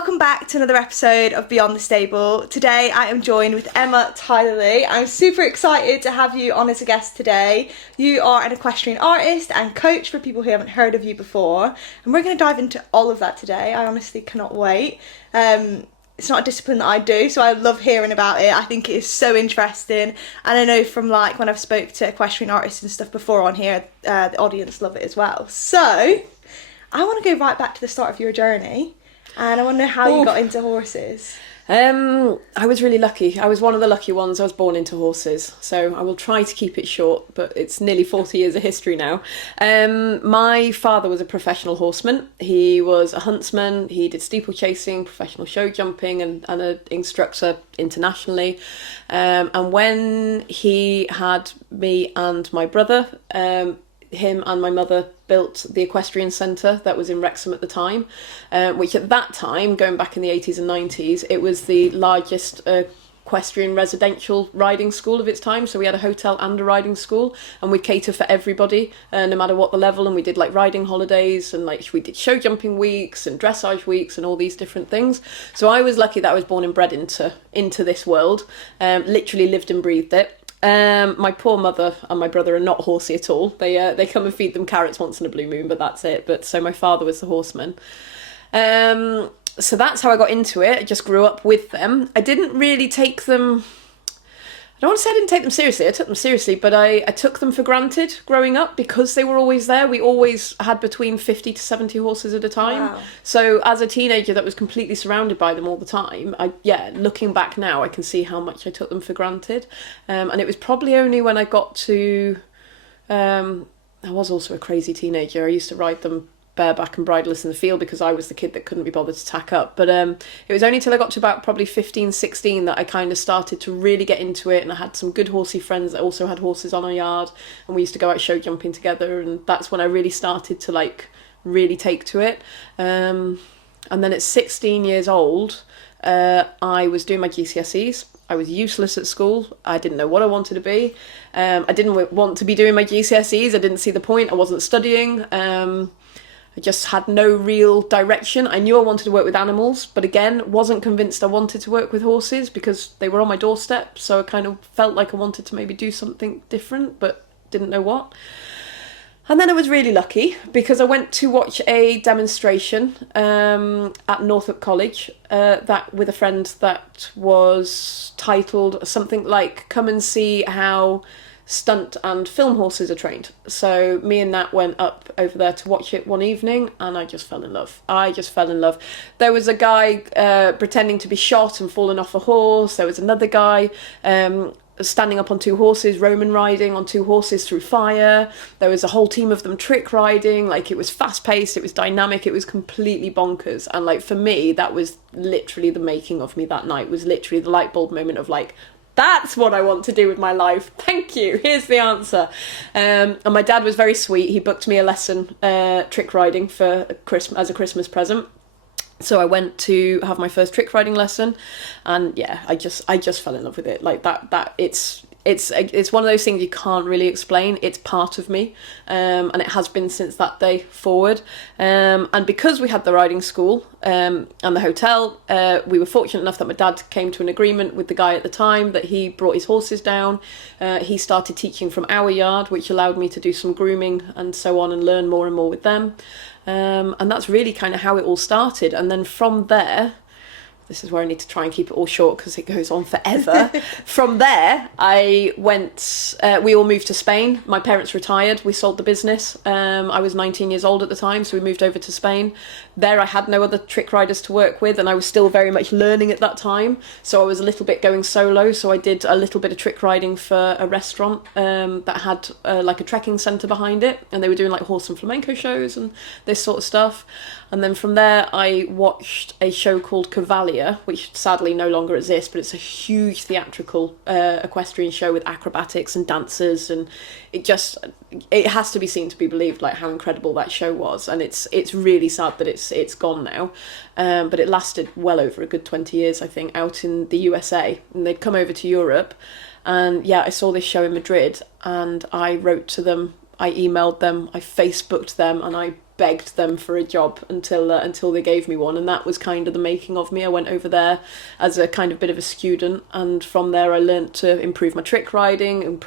Welcome back to another episode of Beyond the Stable. Today I am joined with Emma Tytherleigh. I'm super excited to have you on as a guest today. You are an equestrian artist and coach for people who haven't heard of you before, and we're going to dive into all of that today. I honestly cannot wait. It's not a discipline that I do, so I love hearing about it. I think it is so interesting, and I know from like when I've spoke to equestrian artists and stuff before on here, the audience love it as well. So I want to go right back to the start of your journey. And I want to know how you got into horses. I was really lucky. I was one of the lucky ones. I was born into horses. So I will try to keep it short, but it's nearly 40 years of history now. My father was a professional horseman. He was a huntsman. He did steeplechasing, professional show jumping, and an instructor internationally. And when he had me and my brother, him and my mother built the Equestrian Centre that was in Wrexham at the time, which at that time, going back in the 80s and 90s, it was the largest equestrian residential riding school of its time. So we had a hotel and a riding school, and we'd cater for everybody, no matter what the level, and we did like riding holidays, and like we did show jumping weeks and dressage weeks and all these different things. So I was lucky that I was born and bred into this world, literally lived and breathed it. My poor mother and my brother are not horsey at all. They come and feed them carrots once in a blue moon, but that's it. But so my father was the horseman. So that's how I got into it. I just grew up with them. I didn't really take them. I don't want to say I didn't take them seriously. I took them seriously, but I took them for granted growing up because they were always there. We always had between 50 to 70 horses at a time. Wow. So as a teenager that was completely surrounded by them all the time, looking back now, I can see how much I took them for granted. And it was probably only when I got to... I was also a crazy teenager. I used to ride them bareback and bridleless in the field because I was the kid that couldn't be bothered to tack up. But it was only till I got to about probably 15, 16 that I kind of started to really get into it, and I had some good horsey friends that also had horses on our yard, and we used to go out show jumping together, and that's when I really started to like really take to it. And then at 16 years old, I was doing my GCSEs. I was useless at school. I didn't know what I wanted to be. I didn't want to be doing my GCSEs. I didn't see the point. I wasn't studying. I just had no real direction. I knew I wanted to work with animals, but again, wasn't convinced I wanted to work with horses because they were on my doorstep. So I kind of felt like I wanted to maybe do something different, but didn't know what. And then I was really lucky because I went to watch a demonstration at Norfolk College that with a friend that was titled something like "Come and see how stunt and film horses are trained." So me and Nat went up over there to watch it one evening, and I just fell in love. There was a guy pretending to be shot and falling off a horse. There was another guy standing up on two horses, Roman riding on two horses through fire. There was a whole team of them trick riding. Like, it was fast paced, it was dynamic, it was completely bonkers. And like, for me, that was literally the making of me that night. Was literally the light bulb moment of like, that's what I want to do with my life. Thank you. Here's the answer. And my dad was very sweet. He booked me a lesson, trick riding for as a Christmas present. So I went to have my first trick riding lesson, and yeah, I just fell in love with it. Like that it's one of those things you can't really explain. It's part of me, and it has been since that day forward. And because we had the riding school and the hotel, we were fortunate enough that my dad came to an agreement with the guy at the time that he brought his horses down. He started teaching from our yard, which allowed me to do some grooming and so on and learn more and more with them. And that's really kind of how it all started. And then from there, this is where I need to try and keep it all short because it goes on forever. From there, I went, we all moved to Spain. My parents retired. We sold the business. I was 19 years old at the time, so we moved over to Spain. There I had no other trick riders to work with, and I was still very much learning at that time. So I was a little bit going solo. So I did a little bit of trick riding for a restaurant that had like a trekking centre behind it. And they were doing like horse and flamenco shows and this sort of stuff. And then from there, I watched a show called Cavalia, which sadly no longer exists, but it's a huge theatrical equestrian show with acrobatics and dancers, and it has to be seen to be believed, like how incredible that show was. And it's really sad that it's gone now, but it lasted well over a good 20 years, I think, out in the USA, and they'd come over to Europe. And yeah, I saw this show in Madrid, and I wrote to them, I emailed them, I Facebooked them, and I begged them for a job until they gave me one, and that was kind of the making of me. I went over there as a kind of bit of a student, and from there I learnt to improve my trick riding,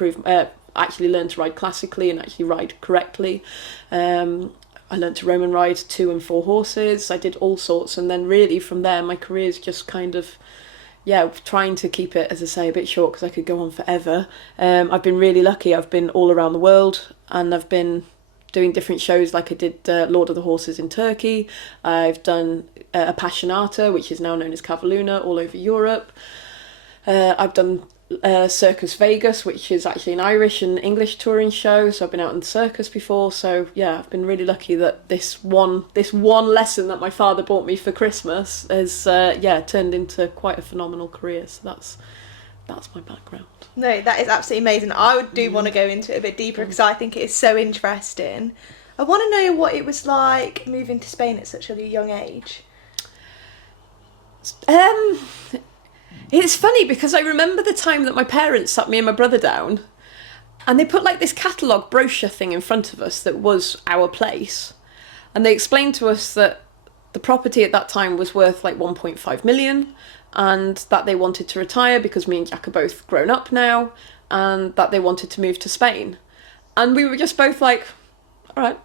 actually learn to ride classically and actually ride correctly. I learnt to Roman ride 2 and 4 horses. I did all sorts, and then really from there my career's just kind of, trying to keep it, as I say, a bit short because I could go on forever. I've been really lucky. I've been all around the world, and I've been doing different shows, like I did Lord of the Horses in Turkey. I've done Appassionata, which is now known as Cavalia, all over Europe. I've done Circus Vegas, which is actually an Irish and English touring show, so I've been out in the circus before. So yeah, I've been really lucky that this one lesson that my father bought me for Christmas has turned into quite a phenomenal career. So that's my background. No, that is absolutely amazing. I do want to go into it a bit deeper because I think it is so interesting. I want to know what it was like moving to Spain at such a young age. It's funny because I remember the time that my parents sat me and my brother down and they put like this catalogue brochure thing in front of us that was our place, and they explained to us that the property at that time was worth like 1.5 million, and that they wanted to retire because me and Jack are both grown up now, and that they wanted to move to Spain. And we were just both like, all right.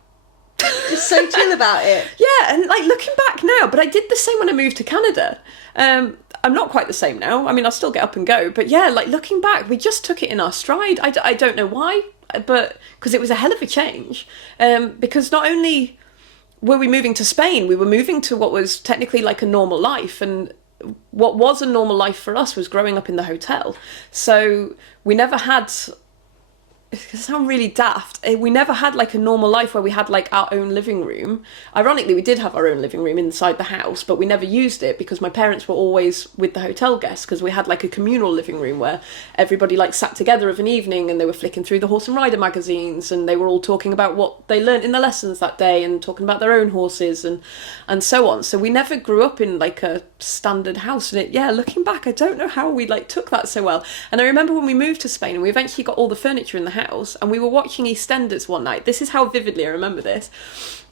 Just so chill about it. Yeah, and like looking back now, but I did the same when I moved to Canada. I'm not quite the same now. I mean, I'll still get up and go, but yeah, like looking back, we just took it in our stride. I don't know why, but because it was a hell of a change. Because not only were we moving to Spain, we were moving to what was technically like a normal life, and what was a normal life for us was growing up in the hotel. So we never had, it sounds really daft, we never had like a normal life where we had like our own living room. Ironically, we did have our own living room inside the house, but we never used it because my parents were always with the hotel guests, because we had like a communal living room where everybody like sat together of an evening and they were flicking through the horse and rider magazines, and they were all talking about what they learnt in the lessons that day and talking about their own horses and so on. So we never grew up in like a standard house, and looking back, I don't know how we like took that so well. And I remember when we moved to Spain and we eventually got all the furniture in the house, and we were watching EastEnders one night. This is how vividly I remember this.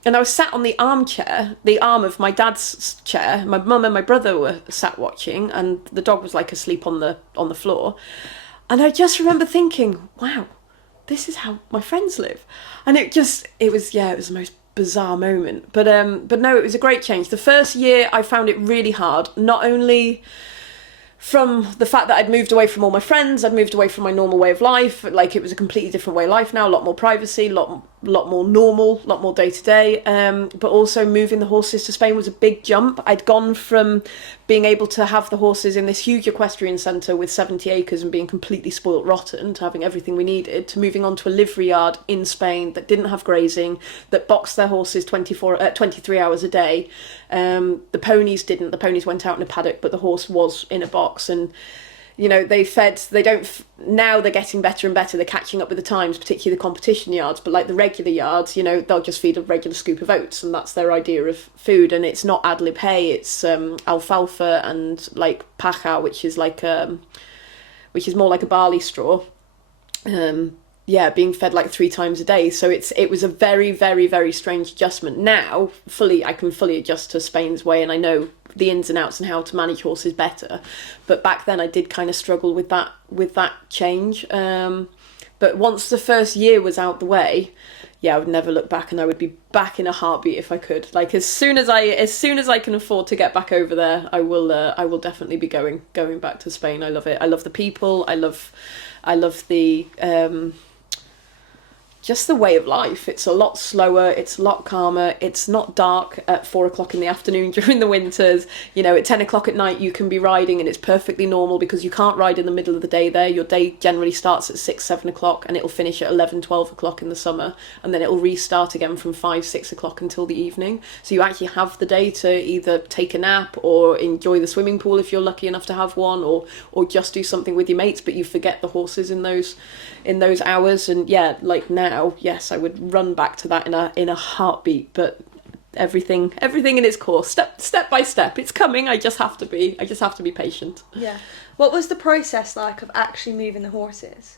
And I was sat on the armchair, the arm of my dad's chair. My mum and my brother were sat watching, and the dog was like asleep on the floor. And I just remember thinking, wow, this is how my friends live. And it was the most bizarre moment. But no, it was a great change. The first year I found it really hard, not only from the fact that I'd moved away from all my friends, I'd moved away from my normal way of life. Like, it was a completely different way of life now, a lot more privacy, a lot more normal, a lot more day to day. But also moving the horses to Spain was a big jump. I'd gone from being able to have the horses in this huge equestrian centre with 70 acres and being completely spoilt rotten to having everything we needed, to moving on to a livery yard in Spain that didn't have grazing, that boxed their horses 23 hours a day. The ponies didn't. The ponies went out in a paddock, but the horse was in a box. And now they're getting better and better. They're catching up with the times, particularly the competition yards. But like the regular yards, they'll just feed a regular scoop of oats, and that's their idea of food. And it's not ad lib hay, it's alfalfa and like paja, which is more like a barley straw. Being fed like 3 times a day. So it was a very, very, very strange adjustment. Now, I can fully adjust to Spain's way, and I know the ins and outs and how to manage horses better. But back then I did kind of struggle with that change. But once the first year was out the way, I would never look back, and I would be back in a heartbeat if I could. Like as soon as I can afford to get back over there, I will definitely be going back to Spain. I love it. I love the people. I love the just the way of life. It's a lot slower, it's a lot calmer, it's not dark at 4:00 in the afternoon during the winters. At 10 o'clock at night you can be riding, and it's perfectly normal because you can't ride in the middle of the day there. Your day generally starts at 6-7 o'clock and it'll finish at 11-12 o'clock in the summer, and then it'll restart again from 5-6 o'clock until the evening. So you actually have the day to either take a nap or enjoy the swimming pool if you're lucky enough to have one, or just do something with your mates, but you forget the horses in those hours. And like now, yes, I would run back to that in a heartbeat. But everything in its course, step by step, it's coming. I just have to be patient. Yeah. What was the process like of actually moving the horses?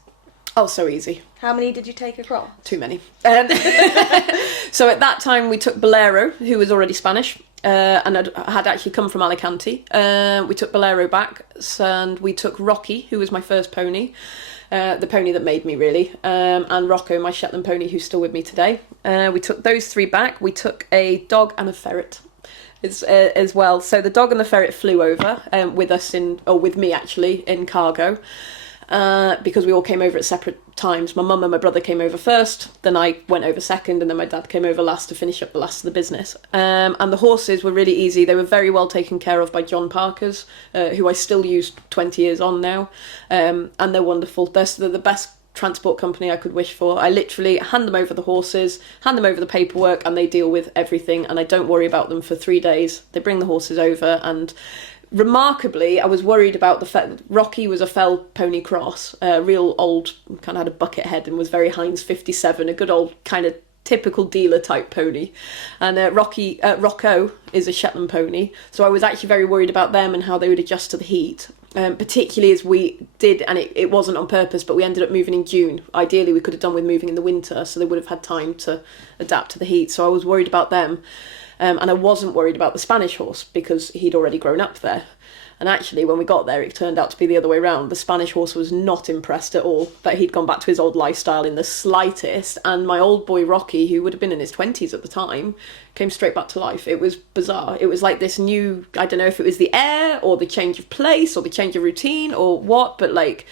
Oh, so easy. How many did you take across? Too many. So at that time we took Bolero, who was already Spanish, and had actually come from Alicante. We took Bolero back, and we took Rocky, who was my first pony, the pony that made me really, and Rocco, my Shetland pony, who's still with me today. We took those 3 back. We took a dog and a ferret as well. So the dog and the ferret flew over with us with me actually, in cargo. Because we all came over at separate times. My mum and my brother came over first, then I went over second, and then my dad came over last to finish up the last of the business. And the horses were really easy. They were very well taken care of by John Parker's, who I still use 20 years on now. And they're wonderful. They're the best transport company I could wish for. I literally hand them over the horses, hand them over the paperwork, and they deal with everything, and I don't worry about them for 3 days. They bring the horses over, and remarkably, I was worried about the fact that Rocky was a fell pony cross, real old, kind of had a bucket head and was very Heinz 57, a good old kind of typical dealer type pony. And Rocco is a Shetland pony, so I was actually very worried about them and how they would adjust to the heat. Particularly as we did, and it wasn't on purpose, but we ended up moving in June. Ideally, we could have done with moving in the winter, so they would have had time to adapt to the heat. So I was worried about them. And I wasn't worried about the Spanish horse because he'd already grown up there. And actually, when we got there, it turned out to be the other way around. The Spanish horse was not impressed at all that he'd gone back to his old lifestyle in the slightest. And my old boy, Rocky, who would have been in his 20s at the time, came straight back to life. It was bizarre. It was like this new, I don't know if it was the air or the change of place or the change of routine or what, but like,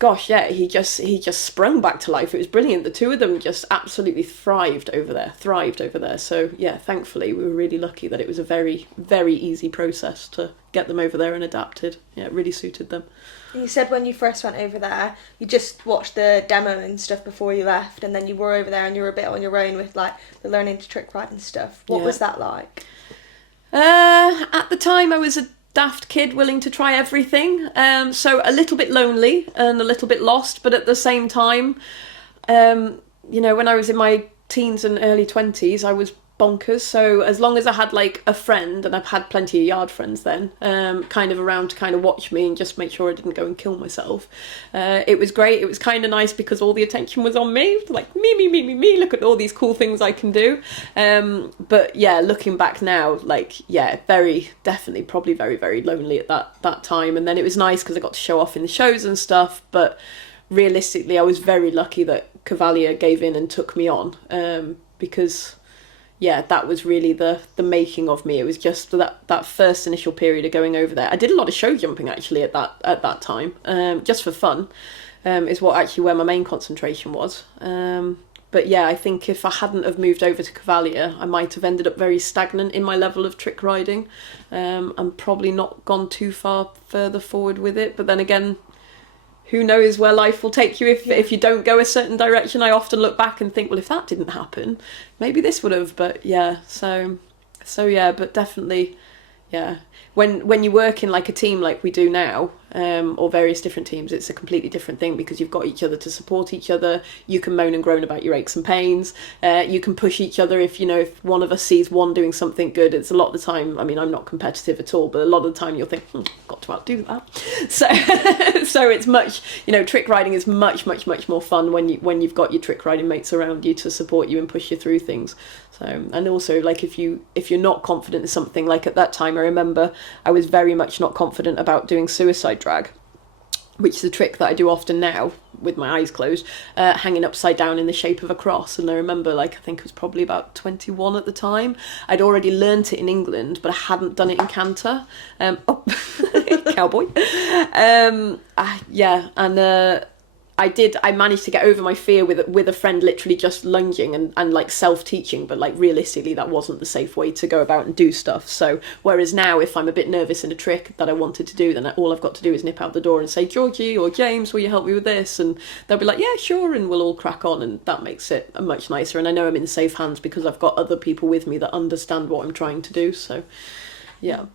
gosh, yeah, he just sprung back to life. It was brilliant. The 2 of them just absolutely thrived over there. So yeah, thankfully we were really lucky that it was a very, very easy process to get them over there and adapted. Yeah, it really suited them. You said when you first went over there, you just watched the demo and stuff before you left, and then you were over there and you were a bit on your own with like the learning to trick ride and stuff. What was that like? At the time I was a daft kid willing to try everything, so a little bit lonely and a little bit lost, but at the same time, when I was in my teens and early 20s, I was bonkers. So as long as I had like a friend, and I've had plenty of yard friends then, kind of around to kind of watch me and just make sure I didn't go and kill myself, it was great. It was kind of nice because all the attention was on me, like me, look at all these cool things I can do. But yeah, looking back now, like, yeah, definitely probably very, very lonely at that time. And then it was nice because I got to show off in the shows and stuff, but realistically I was very lucky that Cavalia gave in and took me on, because yeah, that was really the making of me. It was just that first initial period of going over there. I did a lot of show jumping actually at that time, just for fun, is where my main concentration was. But yeah, I think if I hadn't have moved over to Cavalia, I might have ended up very stagnant in my level of trick riding, and probably not gone too far further forward with it. But then again, who knows where life will take you if you don't go a certain direction. I often look back and think, well, if that didn't happen, maybe this would have. But yeah, so yeah, but definitely, yeah. When you work in like a team like we do now, or various different teams, it's a completely different thing because you've got each other to support each other. You can moan and groan about your aches and pains. You can push each other if one of us sees one doing something good. It's a lot of the time, I mean, I'm not competitive at all, but a lot of the time you'll think, got to outdo that. So it's much, trick riding is much, much, much more fun when you've got your trick riding mates around you to support you and push you through things. So, and also, like, if you're not confident in something, like at that time I remember I was very much not confident about doing suicide drag, which is a trick that I do often now with my eyes closed, hanging upside down in the shape of a cross. And I remember, like, I think it was probably about 21 at the time. I'd already learnt it in England, but I hadn't done it in Canter. Cowboy. I managed to get over my fear with a friend literally just lunging and like self-teaching, but like realistically that wasn't the safe way to go about and do stuff. So whereas now if I'm a bit nervous in a trick that I wanted to do, then all I've got to do is nip out the door and say, Georgie or James, will you help me with this? And they'll be like, yeah, sure, and we'll all crack on, and that makes it much nicer. And I know I'm in safe hands because I've got other people with me that understand what I'm trying to do. So yeah.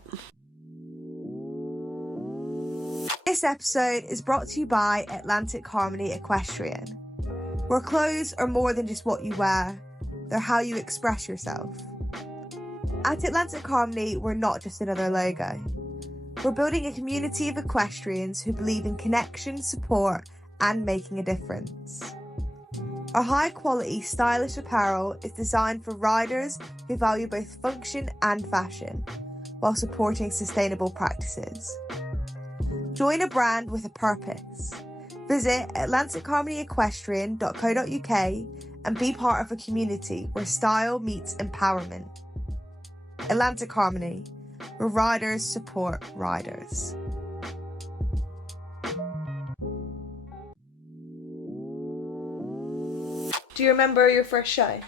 This episode is brought to you by Atlantic Harmony Equestrian, where clothes are more than just what you wear, they're how you express yourself. At Atlantic Harmony, we're not just another logo. We're building a community of equestrians who believe in connection, support, and making a difference. Our high-quality, stylish apparel is designed for riders who value both function and fashion, while supporting sustainable practices. Join a brand with a purpose. Visit atlanticharmonyequestrian.co.uk and be part of a community where style meets empowerment. Atlantic Harmony, where riders support riders. Do you remember your first show?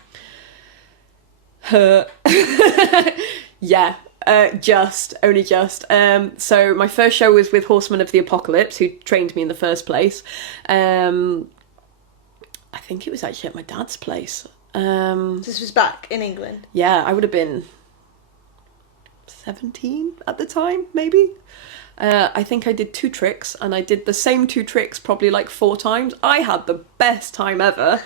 Yeah, only just. So my first show was with Horsemen of the Apocalypse, who trained me in the first place. I think it was actually at my dad's place. This was back in England? Yeah, I would have been 17 at the time, maybe. I think I did 2 tricks, and I did the same 2 tricks probably like 4 times. I had the best time ever.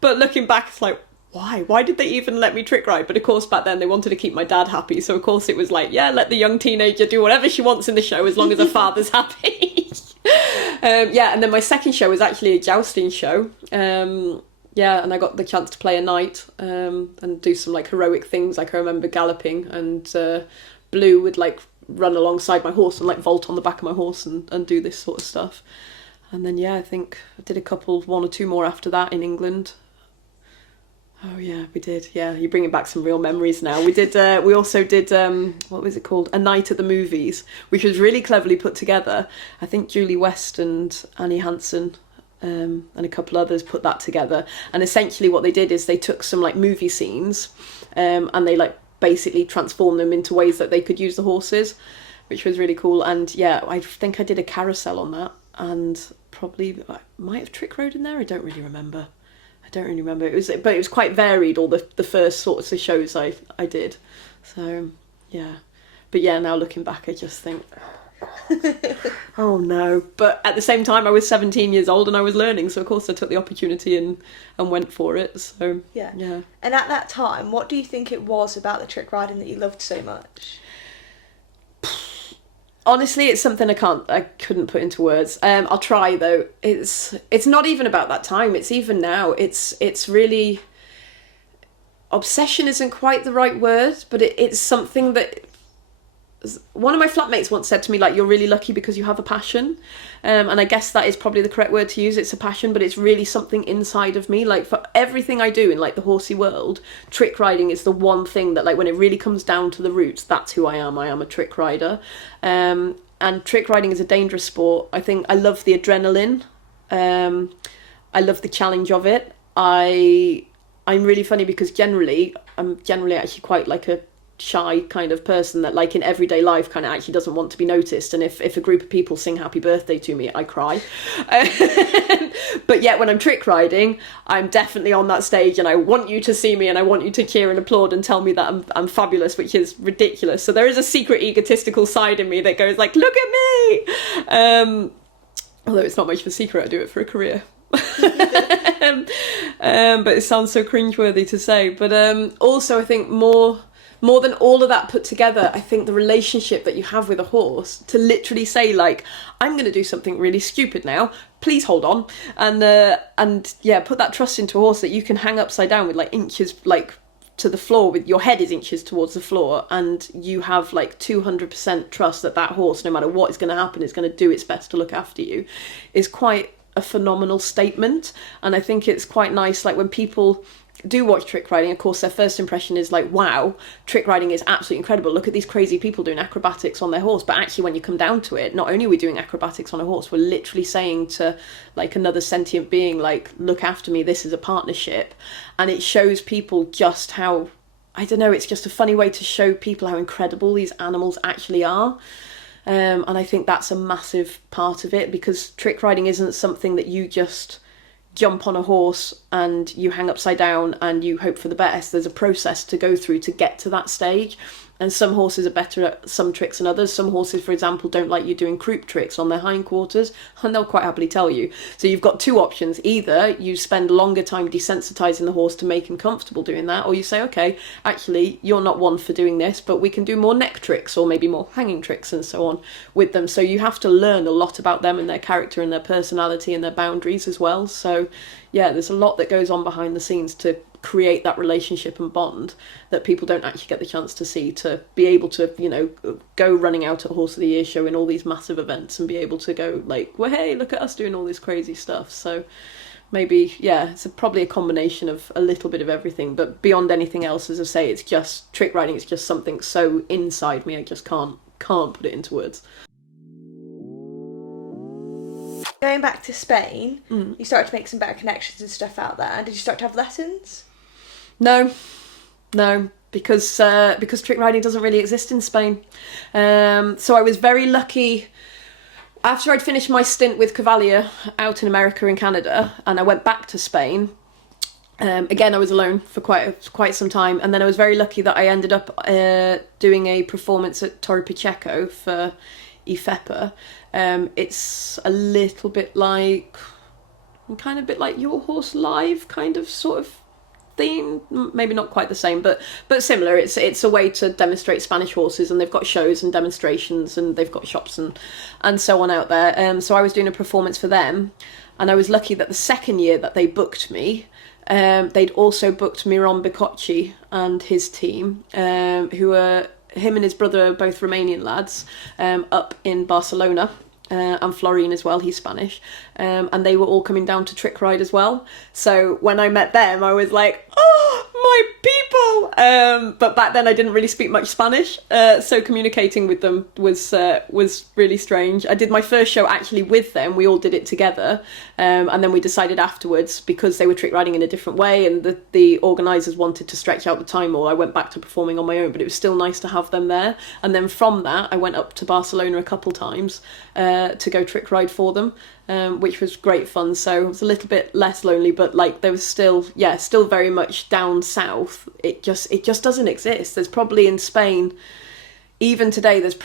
But looking back, it's like, why? Why did they even let me trick ride? But of course, back then they wanted to keep my dad happy. So of course it was like, yeah, let the young teenager do whatever she wants in the show as long as her father's happy. And then my second show was actually a jousting show. And I got the chance to play a knight and do some like heroic things. Like I remember galloping, and Blue would like run alongside my horse and like vault on the back of my horse and do this sort of stuff. And then I think I did 1 or 2 more after that in England. Oh yeah, we did. Yeah, you're bringing back some real memories now. We did. We also did. What was it called? A Night at the Movies, which was really cleverly put together. I think Julie West and Annie Hansen and a couple others put that together. And essentially, what they did is they took some like movie scenes, and they like basically transformed them into ways that they could use the horses, which was really cool. And yeah, I think I did a carousel on that, and probably I might have trick rode in there. I don't really remember. It was quite varied, all the first sorts of shows I did. So yeah, but yeah, now looking back, I just think, oh no. But at the same time, I was 17 years old and I was learning, so of course I took the opportunity and went for it. So yeah. And at that time, what do you think it was about the trick riding that you loved so much? Honestly, it's something I couldn't put into words. I'll try though. It's not even about that time. It's even now. It's really, obsession isn't quite the right word, but it's something that one of my flatmates once said to me, like, you're really lucky because you have a passion. And I guess that is probably the correct word to use. It's a passion, but it's really something inside of me. Like, for everything I do in like the horsey world, trick riding is the one thing that, like, when it really comes down to the roots, that's who I am. I am a trick rider. And trick riding is a dangerous sport. I think I love the adrenaline. I love the challenge of it. I'm really funny because I'm generally actually quite like a shy kind of person that, like, in everyday life kind of actually doesn't want to be noticed, and if a group of people sing happy birthday to me, I cry. But yet when I'm trick riding, I'm definitely on that stage and I want you to see me and I want you to cheer and applaud and tell me that I'm fabulous, which is ridiculous. So there is a secret egotistical side in me that goes like, look at me. Although it's not much of a secret, I do it for a career. But it sounds so cringeworthy to say. But also I think more than all of that put together, I think the relationship that you have with a horse, to literally say, like, I'm going to do something really stupid now, please hold on, and put that trust into a horse that you can hang upside down with like inches like to the floor, with your head is inches towards the floor, and you have like 200% trust that horse, no matter what is going to happen, is going to do its best to look after you, is quite a phenomenal statement. And I think it's quite nice, like, when people do watch trick riding, of course their first impression is like, wow, trick riding is absolutely incredible, look at these crazy people doing acrobatics on their horse. But actually, when you come down to it, not only are we doing acrobatics on a horse, we're literally saying to like another sentient being, like, look after me, this is a partnership. And it shows people just how, I don't know, it's just a funny way to show people how incredible these animals actually are. And I think that's a massive part of it, because trick riding isn't something that you just jump on a horse and you hang upside down and you hope for the best. There's a process to go through to get to that stage, And some horses are better at some tricks than others. Some horses, for example, don't like you doing croup tricks on their hindquarters, and they'll quite happily tell you. So you've got two options. Either you spend longer time desensitizing the horse to make him comfortable doing that, or you say, okay, actually, you're not one for doing this, but we can do more neck tricks or maybe more hanging tricks and so on with them. So you have to learn a lot about them and their character and their personality and their boundaries as well. So yeah, there's a lot that goes on behind the scenes to create that relationship and bond that people don't actually get the chance to see, to be able to, you know, go running out at Horse of the Year show in all these massive events and be able to go like, well, hey, look at us doing all this crazy stuff. So maybe, yeah, it's probably a combination of a little bit of everything, but beyond anything else, as I say, it's just trick riding. It's just something so inside me, I just can't put it into words. Going back to Spain, you started to make some better connections and stuff out there. And did you start to have lessons? No, because trick riding doesn't really exist in Spain. So I was very lucky. After I'd finished my stint with Cavalia out in America and Canada, and I went back to Spain. Again, I was alone for quite some time, and then I was very lucky that I ended up doing a performance at Torre Pacheco for IFEPA. It's a little bit like, kind of a bit like Your Horse Live, kind of sort of theme, maybe not quite the same, but similar. It's a way to demonstrate Spanish horses, and they've got shows and demonstrations, and they've got shops and so on out there. So I was doing a performance for them, and I was lucky that the second year that they booked me, they'd also booked Miron Bicocci and his team, who are, him and his brother are both Romanian lads, up in Barcelona. And Florin as well, he's Spanish, and they were all coming down to trick ride as well. So when I met them, I was like, oh, my people! But back then I didn't really speak much Spanish, so communicating with them was really strange. I did my first show actually with them. We all did it together, and then we decided afterwards, because they were trick riding in a different way, and the organisers wanted to stretch out the time more, I went back to performing on my own, but it was still nice to have them there. And then from that, I went up to Barcelona a couple times, to go trick ride for them, which was great fun. So it was a little bit less lonely, but like there was still very much down south. It just doesn't exist. There's probably in Spain, even today, there's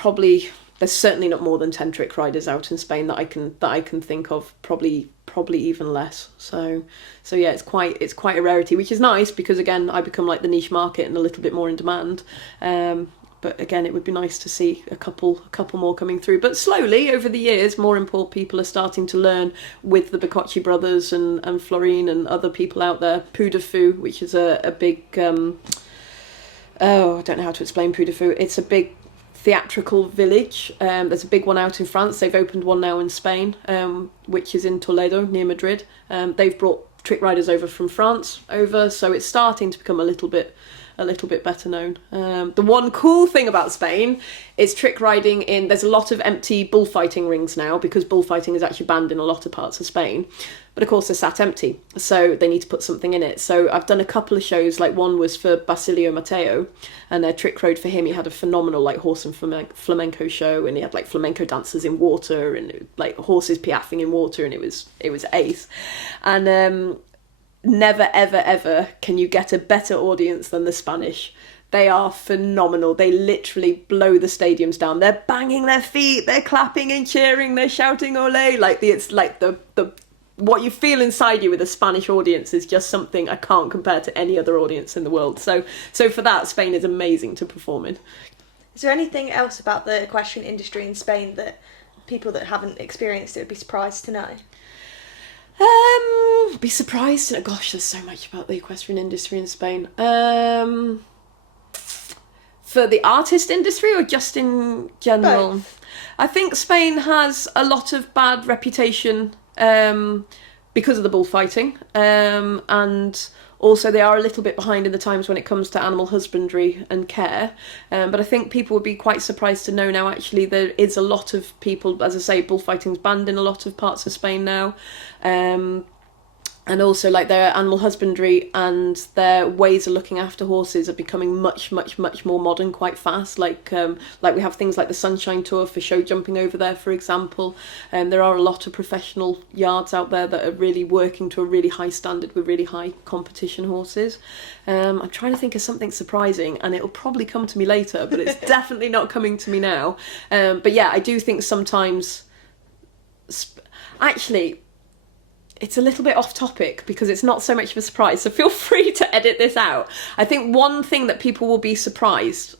certainly not more than 10 trick riders out in Spain that I can think of. Probably even less. So yeah, it's quite a rarity, which is nice, because again, I become like the niche market and a little bit more in demand. But again, it would be nice to see a couple more coming through. But slowly, over the years, more and more people are starting to learn with the Bicocci brothers and Florin and other people out there. Pou de Fou, which is a big... I don't know how to explain Pou de Fou. It's a big theatrical village. There's a big one out in France. They've opened one now in Spain, which is in Toledo, near Madrid. They've brought trick riders over from France over, so it's starting to become a little bit better known. The one cool thing about Spain is trick riding there's a lot of empty bullfighting rings now, because bullfighting is actually banned in a lot of parts of Spain. But of course they're sat empty, so they need to put something in it. So I've done a couple of shows, like one was for Basilio Mateo, and their trick rode for him. He had a phenomenal like horse and flamenco show, and he had like flamenco dancers in water, and like horses piaffing in water, and it was ace. And never ever ever can you get a better audience than the Spanish. They are phenomenal. They literally blow the stadiums down. They're banging their feet, they're clapping and cheering, they're shouting ole. It's like the what you feel inside you with a Spanish audience is just something I can't compare to any other audience in the world. So for that, Spain is amazing to perform in. Is there anything else about the equestrian industry in Spain that people that haven't experienced it would be surprised to know? Be surprised. Gosh, there's so much about the equestrian industry in Spain. For the artist industry or just in general? Both. I think Spain has a lot of bad reputation because of the bullfighting, and also they are a little bit behind in the times when it comes to animal husbandry and care. But I think people would be quite surprised to know now actually there is a lot of people, as I say, bullfighting's banned in a lot of parts of Spain now. And also, like, their animal husbandry and their ways of looking after horses are becoming much, much, much more modern quite fast. Like we have things like the Sunshine Tour for show jumping over there, for example. And there are a lot of professional yards out there that are really working to a really high standard with really high competition horses. I'm trying to think of something surprising, and it'll probably come to me later, but it's definitely not coming to me now. But yeah, I do think sometimes... Actually... It's a little bit off topic because it's not so much of a surprise, so feel free to edit this out. I think one thing that people will be surprised,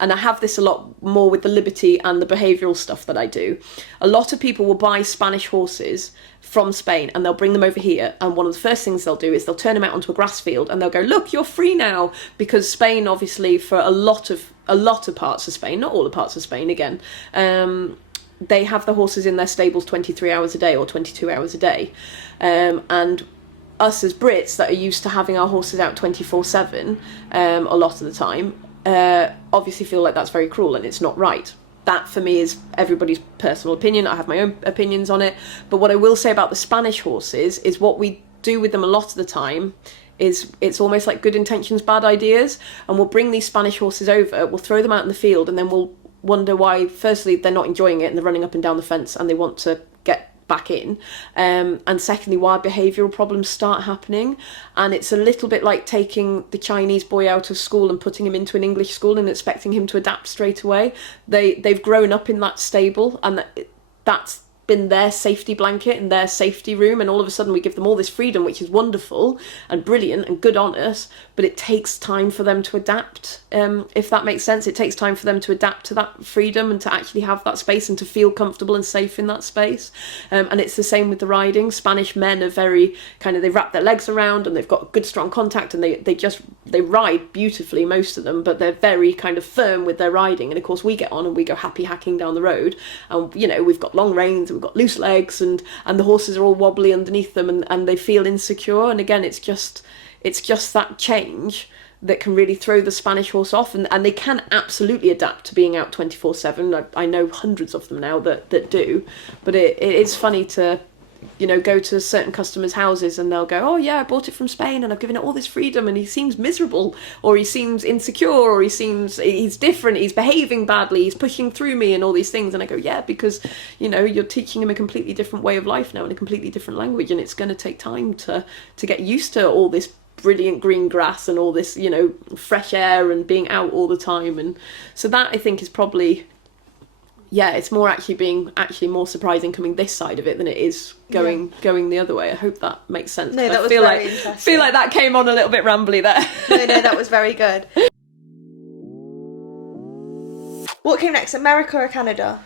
and I have this a lot more with the Liberty and the behavioural stuff that I do, a lot of people will buy Spanish horses from Spain and they'll bring them over here, and one of the first things they'll do is they'll turn them out onto a grass field and they'll go, look, you're free now, because Spain, obviously, for a lot of parts of Spain, not all the parts of Spain again, they have the horses in their stables 23 hours a day or 22 hours a day. And us as Brits that are used to having our horses out 24/7 a lot of the time, obviously feel like that's very cruel and it's not right. That for me is everybody's personal opinion. I have my own opinions on it. But what I will say about the Spanish horses is what we do with them a lot of the time is it's almost like good intentions, bad ideas. And we'll bring these Spanish horses over, we'll throw them out in the field, and then we'll wonder why, firstly, they're not enjoying it and they're running up and down the fence and they want to get back in, and secondly, why behavioural problems start happening. And it's a little bit like taking the Chinese boy out of school and putting him into an English school and expecting him to adapt straight away. They've grown up in that stable, and that's been their safety blanket and their safety room, and all of a sudden we give them all this freedom, which is wonderful and brilliant and good on us, but it takes time for them to adapt, if that makes sense. It takes time for them to adapt to that freedom and to actually have that space and to feel comfortable and safe in that space. And it's the same with the riding. Spanish men are very kind of, they wrap their legs around and they've got good strong contact, and they ride beautifully, most of them, but they're very kind of firm with their riding. And of course we get on and we go happy hacking down the road, and you know, we've got long reins, we've got loose legs, and the horses are all wobbly underneath them, and they feel insecure. And again, it's just that change that can really throw the Spanish horse off, and they can absolutely adapt to being out 24/7. I know hundreds of them now that do, but it is funny to, you know, go to certain customers' houses and they'll go, oh yeah, I bought it from Spain and I've given it all this freedom and he seems miserable, or he seems insecure, or he's different, he's behaving badly, he's pushing through me and all these things. And I go, yeah, because, you know, you're teaching him a completely different way of life now in a completely different language, and it's going to take time to get used to all this brilliant green grass and all this, you know, fresh air and being out all the time. And so that, I think, is probably, yeah, it's more being more surprising coming this side of it than it is going the other way. I hope that makes sense. No, that was very interesting. I feel like that came on a little bit rambly there. No, that was very good. What came next, America or Canada?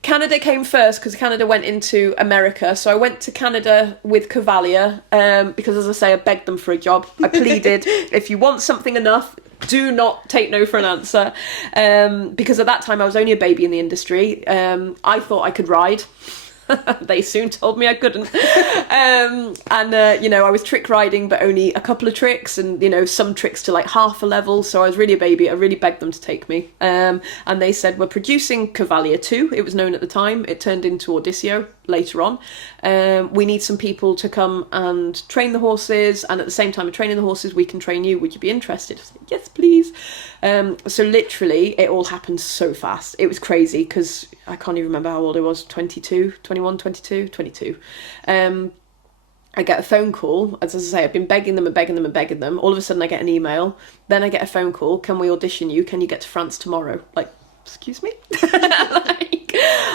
Canada came first because Canada went into America. So I went to Canada with Cavalia because, as I say, I begged them for a job. I pleaded, if you want something enough, do not take no for an answer. Because at that time I was only a baby in the industry. I thought I could ride. They soon told me I couldn't. You know, I was trick riding, but only a couple of tricks, and, you know, some tricks to like half a level. So I was really a baby. I really begged them to take me. And they said, we're producing Cavalia 2. It was known at the time. It turned into Audicio later on. We need some people to come and train the horses. And at the same time of training the horses, we can train you. Would you be interested? I said, yes, please. So literally it all happened so fast. It was crazy because I can't even remember how old I was, 22. I get a phone call. As I say, I've been begging them. All of a sudden I get an email. Then I get a phone call. Can we audition you? Can you get to France tomorrow? Like, excuse me?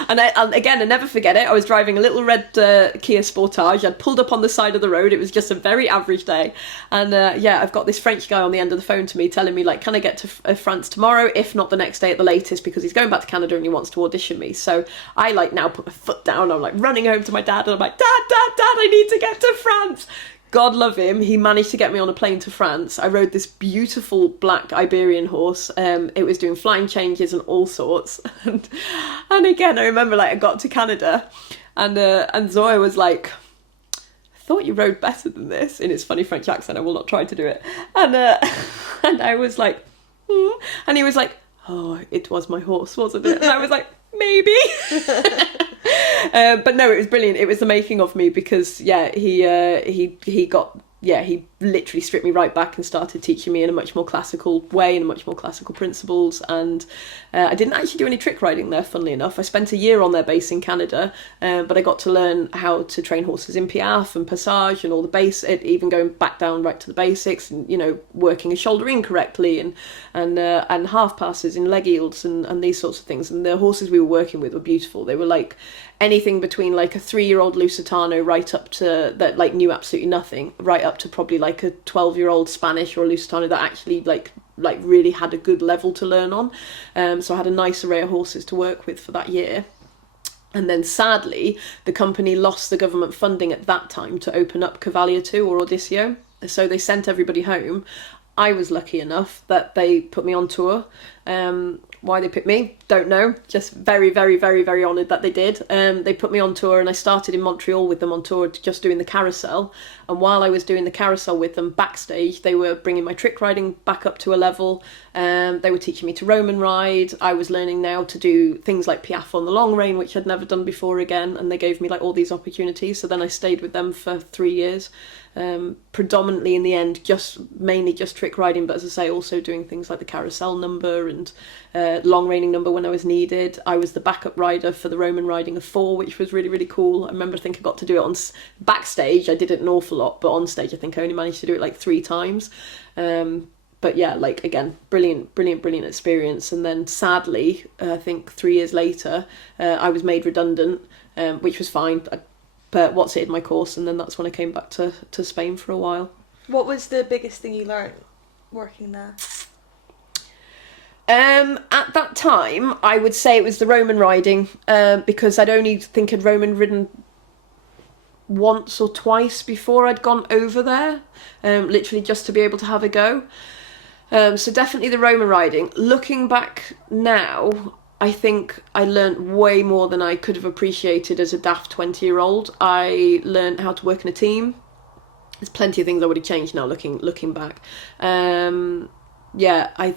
And again, I never forget it. I was driving a little red Kia Sportage. I'd pulled up on the side of the road. It was just a very average day. And I've got this French guy on the end of the phone to me telling me, like, can I get to France tomorrow? If not, the next day at the latest, because he's going back to Canada and he wants to audition me. So I, like, now put my foot down. I'm, like, running home to my dad and I'm like, Dad, I need to get to France. God love him, he managed to get me on a plane to France. I rode this beautiful black Iberian horse. It was doing flying changes and all sorts. And again, I remember, like, I got to Canada and Zoya was like, I thought you rode better than this, in his funny French accent. I will not try to do it. And I was like, and he was like, oh, it was my horse, wasn't it? And I was like, maybe. But no, it was brilliant. It was the making of me, because he literally stripped me right back and started teaching me in a much more classical way and much more classical principles. And I didn't actually do any trick riding there, funnily enough. I spent a year on their base in Canada, but I got to learn how to train horses in piaffe and passage and all the base, even going back down right to the basics, and working a shoulder in correctly, and half passes in leg yields and these sorts of things. And the horses we were working with were beautiful. They were like anything between like a 3-year-old Lusitano right up to that like knew absolutely nothing, right up to probably like a 12-year-old Spanish or a Lusitano that actually like really had a good level to learn on. So I had a nice array of horses to work with for that year. And then sadly, the company lost the government funding at that time to open up Cavalia 2 or Odissio. So they sent everybody home. I was lucky enough that they put me on tour. Why they picked me, don't know. Just very, very, very, very honoured that they did. They put me on tour, and I started in Montreal with them on tour, just doing the carousel. And while I was doing the carousel with them backstage, they were bringing my trick riding back up to a level. They were teaching me to Roman ride. I was learning now to do things like piaffe on the long rein, which I'd never done before again. And they gave me like all these opportunities. So then I stayed with them for 3 years. Predominantly in the end, mainly just trick riding, but as I say, also doing things like the carousel number and long reining number when I was needed. I was the backup rider for the Roman riding of 4, which was really, really cool. I remember, I think I got to do it on backstage. I did it an awful lot, but on stage I think I only managed to do it like 3 times. But yeah, like again, brilliant experience. And then sadly, I think 3 years later, I was made redundant, which was fine. But what's it in my course, and then that's when I came back to Spain for a while. What was the biggest thing you learned working there? At that time, I would say it was the Roman riding, because I'd only think I'd Roman ridden once or twice before I'd gone over there, literally just to be able to have a go. So definitely the Roman riding. Looking back now, I think I learnt way more than I could have appreciated as a daft 20-year-old. I learnt how to work in a team. There's plenty of things I would have changed now looking back. I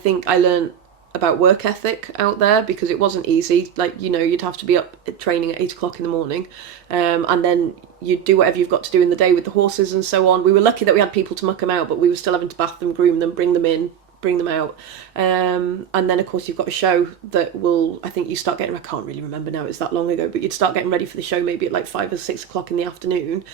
think I learnt about work ethic out there, because it wasn't easy. Like, you'd have to be up at training at 8 o'clock in the morning, and then you'd do whatever you've got to do in the day with the horses and so on. We were lucky that we had people to muck them out, but we were still having to bath them, groom them, bring them in, bring them out. And then of course you've got a show that I think you start getting, I can't really remember now, it's that long ago, but you'd start getting ready for the show maybe at like 5 or 6 o'clock in the afternoon,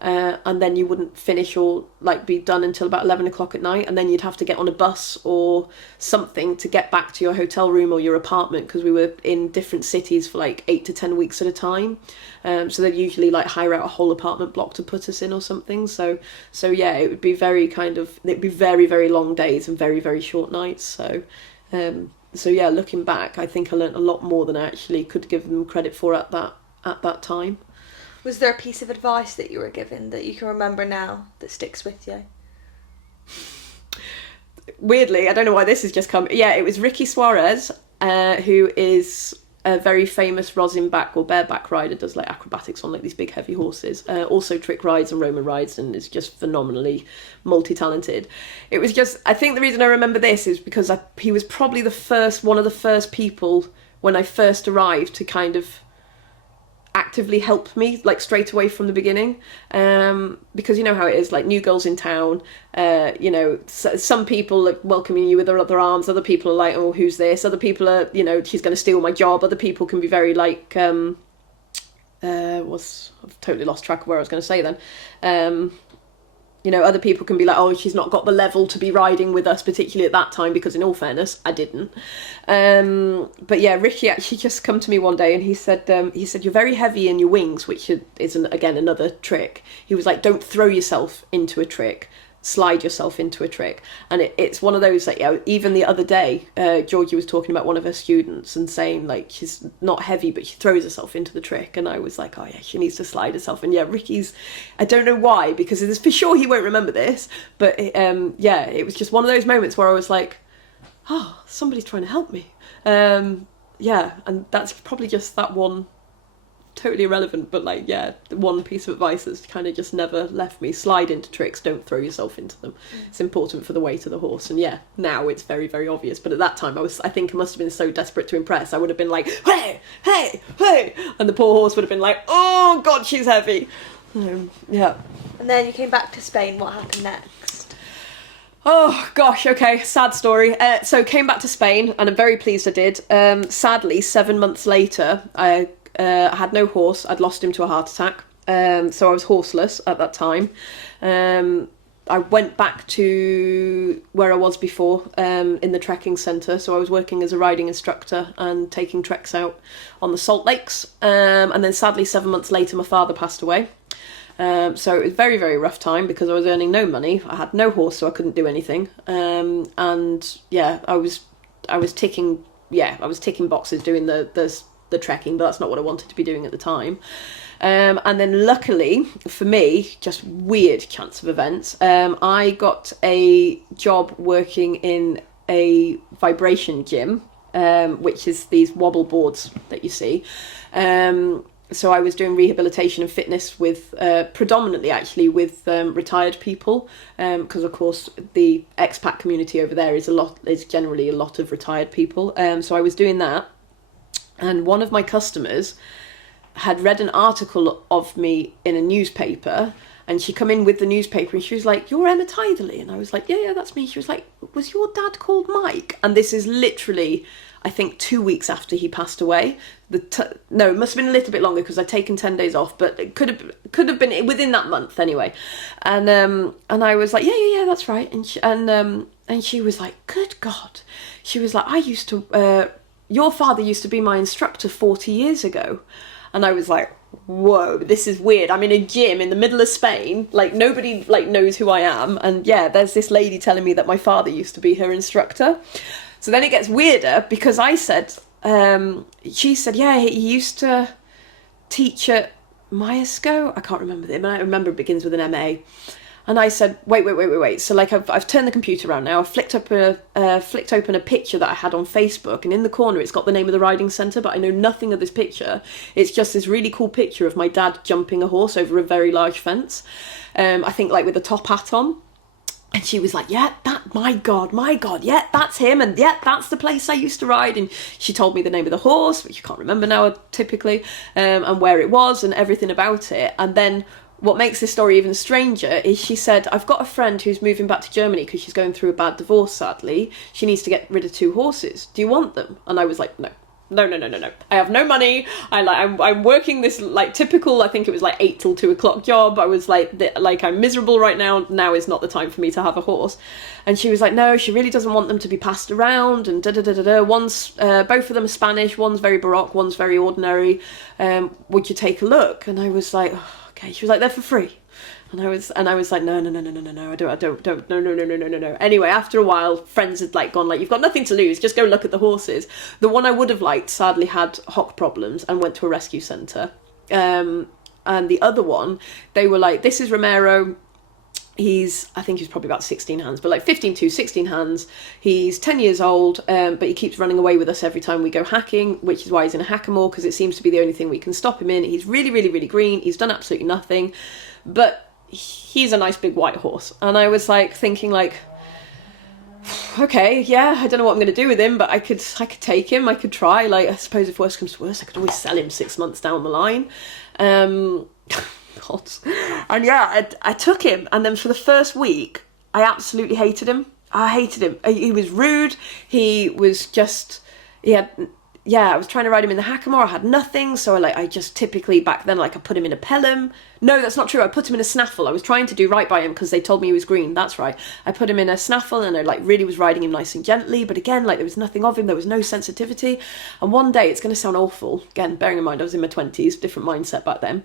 and then you wouldn't finish or like be done until about 11 o'clock at night, and then you'd have to get on a bus or something to get back to your hotel room or your apartment, because we were in different cities for like 8 to 10 weeks at a time. So they'd usually like hire out a whole apartment block to put us in or something. So yeah, it would be very, very long days and very, very short nights. So yeah, looking back, I think I learnt a lot more than I actually could give them credit for at that time. Was there a piece of advice that you were given that you can remember now that sticks with you? Weirdly, I don't know why this has just come. Yeah, it was Ricky Suarez, who is a very famous rosin back or bareback rider, does like acrobatics on like these big heavy horses, also trick rides and Roman rides, and is just phenomenally multi-talented. It was just, I think the reason I remember this is because he was probably one of the first people when I first arrived to kind of actively help me like straight away from the beginning, because you know how it is, like new girls in town, some people like welcoming you with their other arms, other people are like, oh, who's this, other people are, she's going to steal my job, other people can be very like I've totally lost track of where I was going to say then. Other people can be like, oh, she's not got the level to be riding with us, particularly at that time, because in all fairness, I didn't. But yeah, Ricky actually just come to me one day and he said, you're very heavy in your wings, which is again, another trick. He was like, don't throw yourself into a trick. Slide yourself into a trick. And it's one of those, like, even the other day, Georgie was talking about one of her students and saying, like, she's not heavy, but she throws herself into the trick. And I was like, oh yeah, she needs to slide herself. And yeah, Ricky's, I don't know why, because it's for sure he won't remember this, but it was just one of those moments where I was like, oh, somebody's trying to help me. And that's probably just that one totally irrelevant, but like, yeah, one piece of advice that's kind of just never left me: slide into tricks, don't throw yourself into them. It's important for the weight of the horse. And yeah, now it's very, very obvious, but at that time I think I must have been so desperate to impress, I would have been like, hey, hey, hey, and the poor horse would have been like, oh god, she's heavy. Yeah. And then you came back to Spain. What happened next? Oh gosh, okay, sad story. So came back to Spain, and I'm very pleased I did. Sadly, 7 months later, I had no horse. I'd lost him to a heart attack. So I was horseless at that time. I went back to where I was before, in the trekking centre. So I was working as a riding instructor and taking treks out on the Salt Lakes. And then sadly, 7 months later, my father passed away. So it was very, very rough time because I was earning no money. I had no horse, so I couldn't do anything. And yeah, I was ticking boxes doing the trekking, but that's not what I wanted to be doing at the time. And then luckily for me, just weird chance of events, I got a job working in a vibration gym, which is these wobble boards that you see. So I was doing rehabilitation and fitness with, predominantly actually with retired people, because of course the expat community over there is generally a lot of retired people. So I was doing that, and one of my customers had read an article of me in a newspaper, and she come in with the newspaper and she was like, "You're Emma Tytherleigh," and I was like, yeah, that's me. She was like, "Was your dad called Mike?" And this is literally, I think, 2 weeks after he passed away. No, it must have been a little bit longer because I'd taken 10 days off, but it could have been within that month anyway. And I was like, yeah, that's right. And she was like, "Good God," she was like, "Your father used to be my instructor 40 years ago." And I was like, whoa, this is weird. I'm in a gym in the middle of Spain, like nobody like knows who I am, and yeah, there's this lady telling me that my father used to be her instructor. So then it gets weirder because I said, she said, yeah, he used to teach at Myasco. I can't remember the name. I remember it begins with an MA. And I said, wait. So like I've turned the computer around now. I've flicked open a picture that I had on Facebook, and in the corner it's got the name of the riding centre, but I know nothing of this picture. It's just this really cool picture of my dad jumping a horse over a very large fence. I think like with a top hat on. And she was like, yeah, my God, yeah, that's him, and yeah, that's the place I used to ride. And she told me the name of the horse, which you can't remember now typically, and where it was and everything about it. And then what makes this story even stranger is she said, "I've got a friend who's moving back to Germany because she's going through a bad divorce, sadly. She needs to get rid of 2 horses. Do you want them?" And I was like, no. I have no money. I'm working this like typical, I think it was like 8 till 2 o'clock job. I was like I'm miserable right now. Now is not the time for me to have a horse. And she was like, no, she really doesn't want them to be passed around, and One's, both of them are Spanish. One's very Baroque, one's very ordinary. Would you take a look? And I was like, oh, okay. She was like, they're for free. And I was like, no, I don't, no. Anyway, after a while, friends had like gone like, "You've got nothing to lose, just go look at the horses." The one I would have liked sadly had hock problems and went to a rescue centre. And the other one, they were like, "This is Romero. I think he's probably about 16 hands, but like 15 to 16 hands. He's 10 years old, but he keeps running away with us every time we go hacking, which is why he's in a hackamore, because it seems to be the only thing we can stop him in. He's really, really, really green. He's done absolutely nothing, but he's a nice big white horse." And I was like thinking like, okay, yeah, I don't know what I'm going to do with him, but I could take him. I could try. Like, I suppose if worse comes to worse, I could always sell him 6 months down the line. God. And yeah, I took him, and then for the first week, I absolutely hated him. He was rude. He was just, I was trying to ride him in the hackamore. I had nothing, so I just typically back then, like, I put him in a pelham. No, that's not true. I put him in a snaffle. I was trying to do right by him because they told me he was green. That's right. I put him in a snaffle, and I like really was riding him nice and gently. But again, like, there was nothing of him. There was no sensitivity. And one day, it's going to sound awful. Again, bearing in mind I was in my 20s, different mindset back then.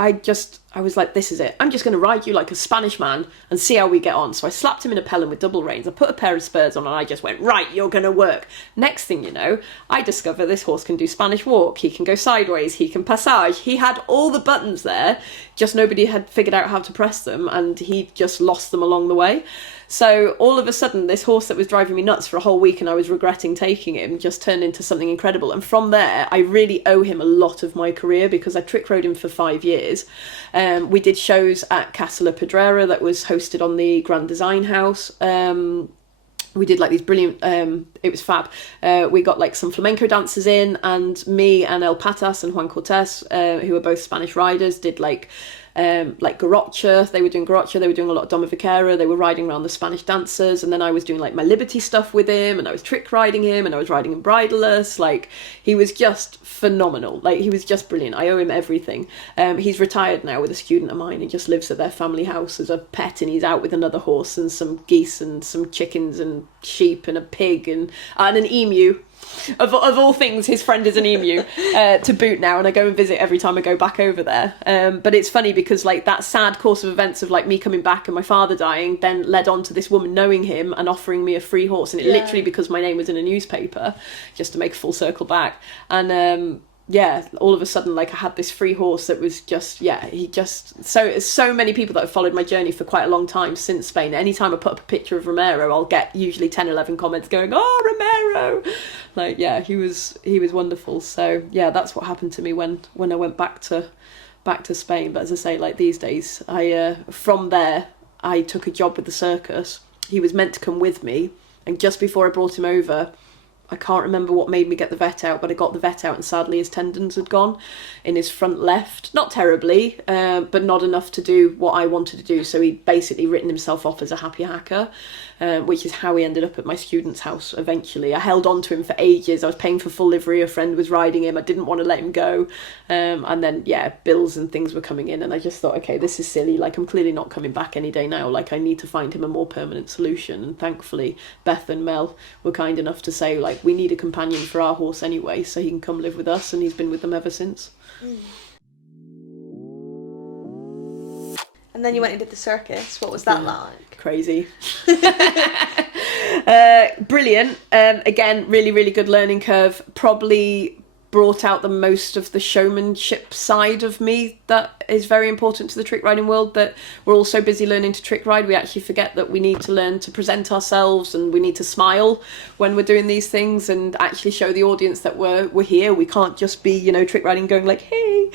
I just I was like, this is it. I'm just going to ride you like a Spanish man and see how we get on. So I slapped him in a pelham with double reins. I put a pair of spurs on and I just went, right, you're going to work. Next thing you know, I discover this horse can do Spanish walk. He can go sideways. He can passage. He had all the buttons there. Just nobody had figured out how to press them, and he just lost them along the way. So all of a sudden, this horse that was driving me nuts for a whole week and I was regretting taking him just turned into something incredible. And from there, I really owe him a lot of my career, because I trick rode him for 5 years. We did shows at Casa La Pedrera that was hosted on the Grand Design House. We did like these brilliant, it was fab. We got like some flamenco dancers in, and me and El Patas and Juan Cortés, who are both Spanish riders, did like garrocha. They were doing garrocha, they were doing a lot of Doma Vaquera, they were riding around the Spanish dancers, and then I was doing like my Liberty stuff with him, and I was trick riding him, and I was riding him bridleless. Like, he was just phenomenal. Like, he was just brilliant. I owe him everything. He's retired now with a student of mine and just lives at their family house as a pet, and he's out with another horse and some geese and some chickens and sheep and a pig and an emu. Of all things, his friend is an emu to boot now, and I go and visit every time I go back over there. But it's funny because like that sad course of events of like me coming back and my father dying then led on to this woman knowing him and offering me a free horse, and it literally, because my name was in a newspaper, just to make a full circle back. And all of a sudden, like, I had this free horse that was just, so many people that have followed my journey for quite a long time since Spain. Anytime I put up a picture of Romero, I'll get usually 10, 11 comments going, oh, Romero! Like, yeah, he was wonderful. So, yeah, that's what happened to me when I went back to Spain. But as I say, like, these days, from there, I took a job with the circus. He was meant to come with me, and just before I brought him over, I can't remember what made me get the vet out, but I got the vet out and sadly his tendons had gone in his front left. Not terribly, but not enough to do what I wanted to do. So he'd basically written himself off as a happy hacker, which is how he ended up at my student's house eventually. I held on to him for ages. I was paying for full livery. A friend was riding him. I didn't want to let him go. And then, bills and things were coming in. And I just thought, okay, this is silly. Like, I'm clearly not coming back any day now. Like, I need to find him a more permanent solution. And thankfully, Beth and Mel were kind enough to say, like, we need a companion for our horse anyway, so he can come live with us, and he's been with them ever since. And then you went and did the circus. What was that like? Crazy. Brilliant. Again, really, really good learning curve. Probably brought out the most of the showmanship side of me that is very important to the trick riding world, that we're all so busy learning to trick ride, we actually forget that we need to learn to present ourselves, and we need to smile when we're doing these things and actually show the audience that we're here. We can't just be, trick riding going like, hey.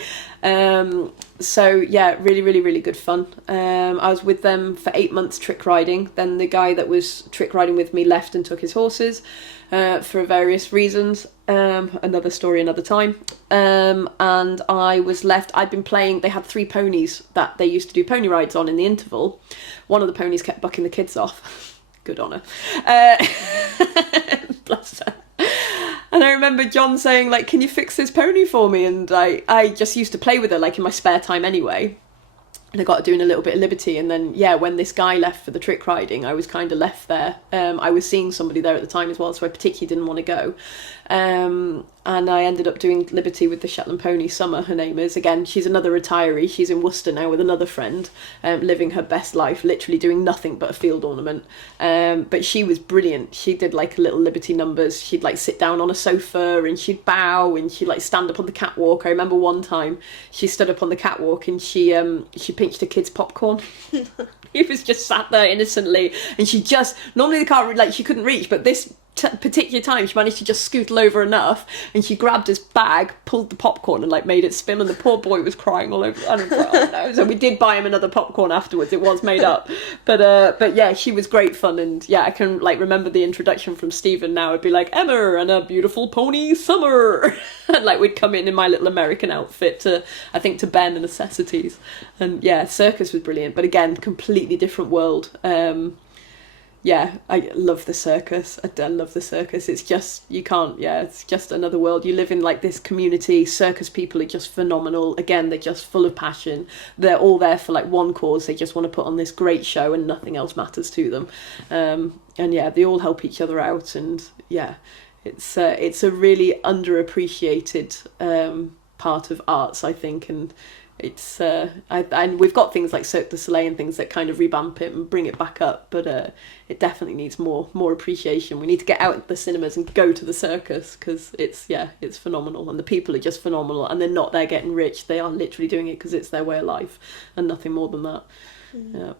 So yeah, really, really, really good fun. I was with them for 8 months trick riding. Then the guy that was trick riding with me left and took his horses for various reasons. Another story, another time. And I was left. I'd been playing. They had 3 ponies that they used to do pony rides on in the interval. One of the ponies kept bucking the kids off. Good on her. Bless her. And I remember John saying, like, can you fix this pony for me? And I just used to play with her, like, in my spare time anyway. And I got doing a little bit of Liberty. And then, when this guy left for the trick riding, I was kind of left there. I was seeing somebody there at the time as well, so I particularly didn't want to go. And I ended up doing Liberty with the Shetland pony, Summer, her name is. Again, she's another retiree. She's in Worcester now with another friend, living her best life, literally doing nothing but a field ornament. But she was brilliant. She did like little Liberty numbers. She'd like sit down on a sofa and she'd bow and she'd like stand up on the catwalk. I remember one time she stood up on the catwalk and she pinched a kid's popcorn. He was just sat there innocently, and she just, normally the car, like, she couldn't reach, but this particular time she managed to just scootle over enough, and she grabbed his bag, pulled the popcorn and like made it spin, and the poor boy was crying all over. I don't know. So we did buy him another popcorn afterwards. It was made up, but yeah, she was great fun. And yeah, I can like remember the introduction from Stephen now. It'd be like, Emma and a beautiful pony Summer. And like we'd come in my little American outfit to bare necessities. And yeah, Circus was brilliant, but again, completely different world. Yeah, I love the circus. I love the circus. It's just, you can't, it's just another world. You live in like this community. Circus people are just phenomenal. Again, they're just full of passion. They're all there for like one cause. They just want to put on this great show and nothing else matters to them. And yeah, they all help each other out. And yeah, it's a really underappreciated part of arts, I think. And it's and we've got things like Cirque du Soleil and things that kind of revamp it and bring it back up, but it definitely needs more appreciation. We need to get out of the cinemas and go to the circus, because it's phenomenal, and the people are just phenomenal, and they're not there getting rich. They are literally doing it because it's their way of life and nothing more than that. Yeah.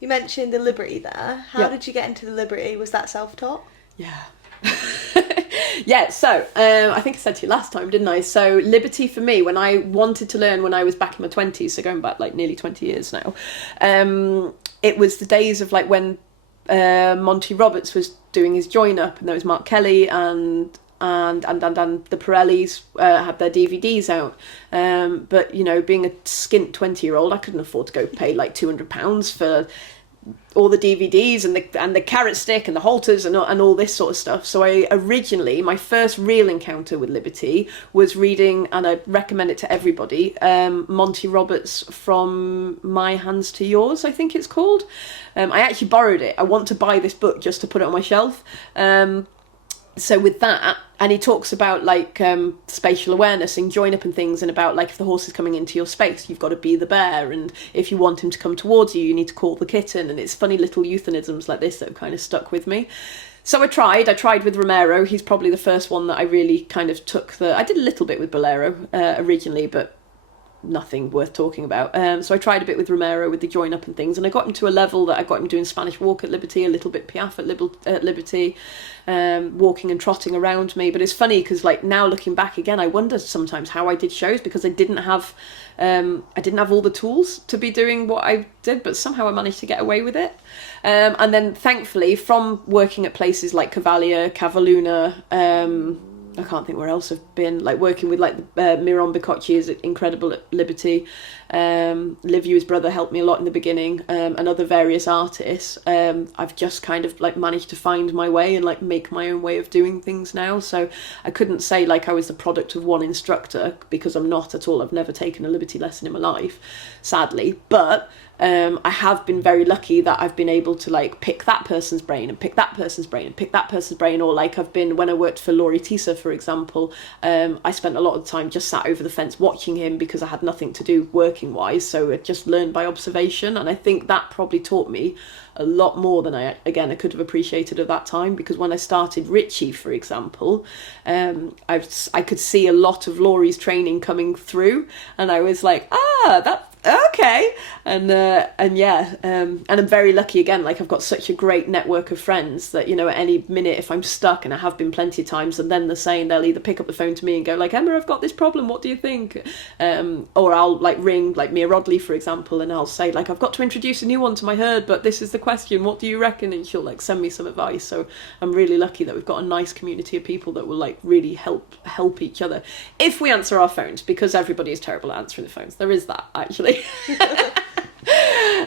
You mentioned the Liberty there. How did you get into the Liberty? Was that self-taught? Yeah. Yeah, so I think I said to you last time, didn't I? So Liberty for me, when I wanted to learn when I was back in my 20s, so going back like nearly 20 years now, it was the days of like when Monty Roberts was doing his join up, and there was Mark Kelly and the Pirellis had their DVDs out, but you know, being a skint 20-year-old, I couldn't afford to go pay like £200 for all the DVDs and the carrot stick and the halters and all this sort of stuff. So my first real encounter with Liberty was reading, and I recommend it to everybody, Monty Roberts' From My Hands to Yours, I think it's called. I actually borrowed it. I want to buy this book just to put it on my shelf. So with that, and he talks about like spatial awareness and join up and things, and about like if the horse is coming into your space, you've got to be the bear, and if you want him to come towards you, you need to call the kitten, and it's funny little euphemisms like this that have kind of stuck with me. So I tried with Romero. He's probably the first one that I really kind of I did a little bit with Bolero originally, but nothing worth talking about. So I tried a bit with Romero with the join up and things, and I got him to a level that I got him doing Spanish walk at Liberty, a little bit Piaffe at Liberty, walking and trotting around me. But it's funny because like now looking back again, I wonder sometimes how I did shows, because I didn't have all the tools to be doing what I did, but somehow I managed to get away with it. And then thankfully, from working at places like Cavalia, Cavaluna, I can't think where else I've been, like working with like Miron Bicocci is incredible at Liberty. Liv Yu's brother helped me a lot in the beginning, and other various artists. I've just kind of like managed to find my way and like make my own way of doing things now. So I couldn't say like I was the product of one instructor, because I'm not at all. I've never taken a Liberty lesson in my life, sadly, but I have been very lucky that I've been able to like pick that person's brain and pick that person's brain and pick that person's brain, or like when I worked for Laurie Tisa, for example, I spent a lot of the time just sat over the fence watching him, because I had nothing to do working wise, so I just learned by observation, and I think that probably taught me a lot more than I could have appreciated at that time, because when I started Richie, for example, I could see a lot of Laurie's training coming through, and I was like, that's okay. And I'm very lucky again, like I've got such a great network of friends that, you know, at any minute if I'm stuck, and I have been plenty of times, and then they're saying, they'll either pick up the phone to me and go like, Emma, I've got this problem, what do you think? Or I'll like ring like Mia Rodley, for example, and I'll say like, I've got to introduce a new one to my herd, but this is the question, what do you reckon? And she'll like send me some advice. So I'm really lucky that we've got a nice community of people that will like really help each other if we answer our phones, because everybody is terrible at answering the phones. There is that, actually.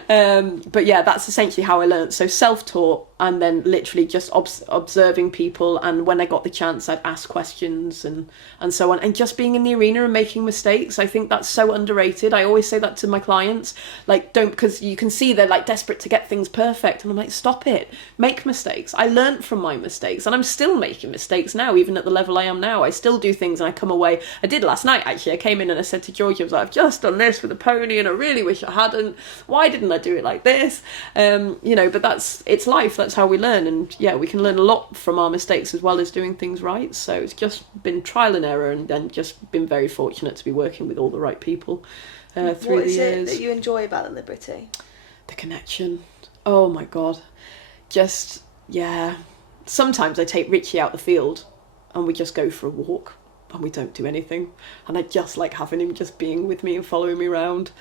But yeah, that's essentially how I learned. So self-taught, and then literally just observing people, and when I got the chance I'd ask questions and so on, and just being in the arena and making mistakes. I think that's so underrated. I always say that to my clients, like, don't, because you can see they're like desperate to get things perfect, and I'm like, stop it, make mistakes. I learned from my mistakes, and I'm still making mistakes now, even at the level I am now. I still do things and I come away. I did last night, actually. I came in and I said to Georgia, I was like, I've just done this with the pony and I really wish I hadn't. Why didn't I do it like this? You know, but it's life. That's how we learn. And yeah, we can learn a lot from our mistakes as well as doing things right. So it's just been trial and error, and then just been very fortunate to be working with all the right people through the years. What is it that you enjoy about the Liberty? The connection. Oh my God. Just, yeah. Sometimes I take Richie out the field and we just go for a walk and we don't do anything. And I just like having him just being with me and following me around.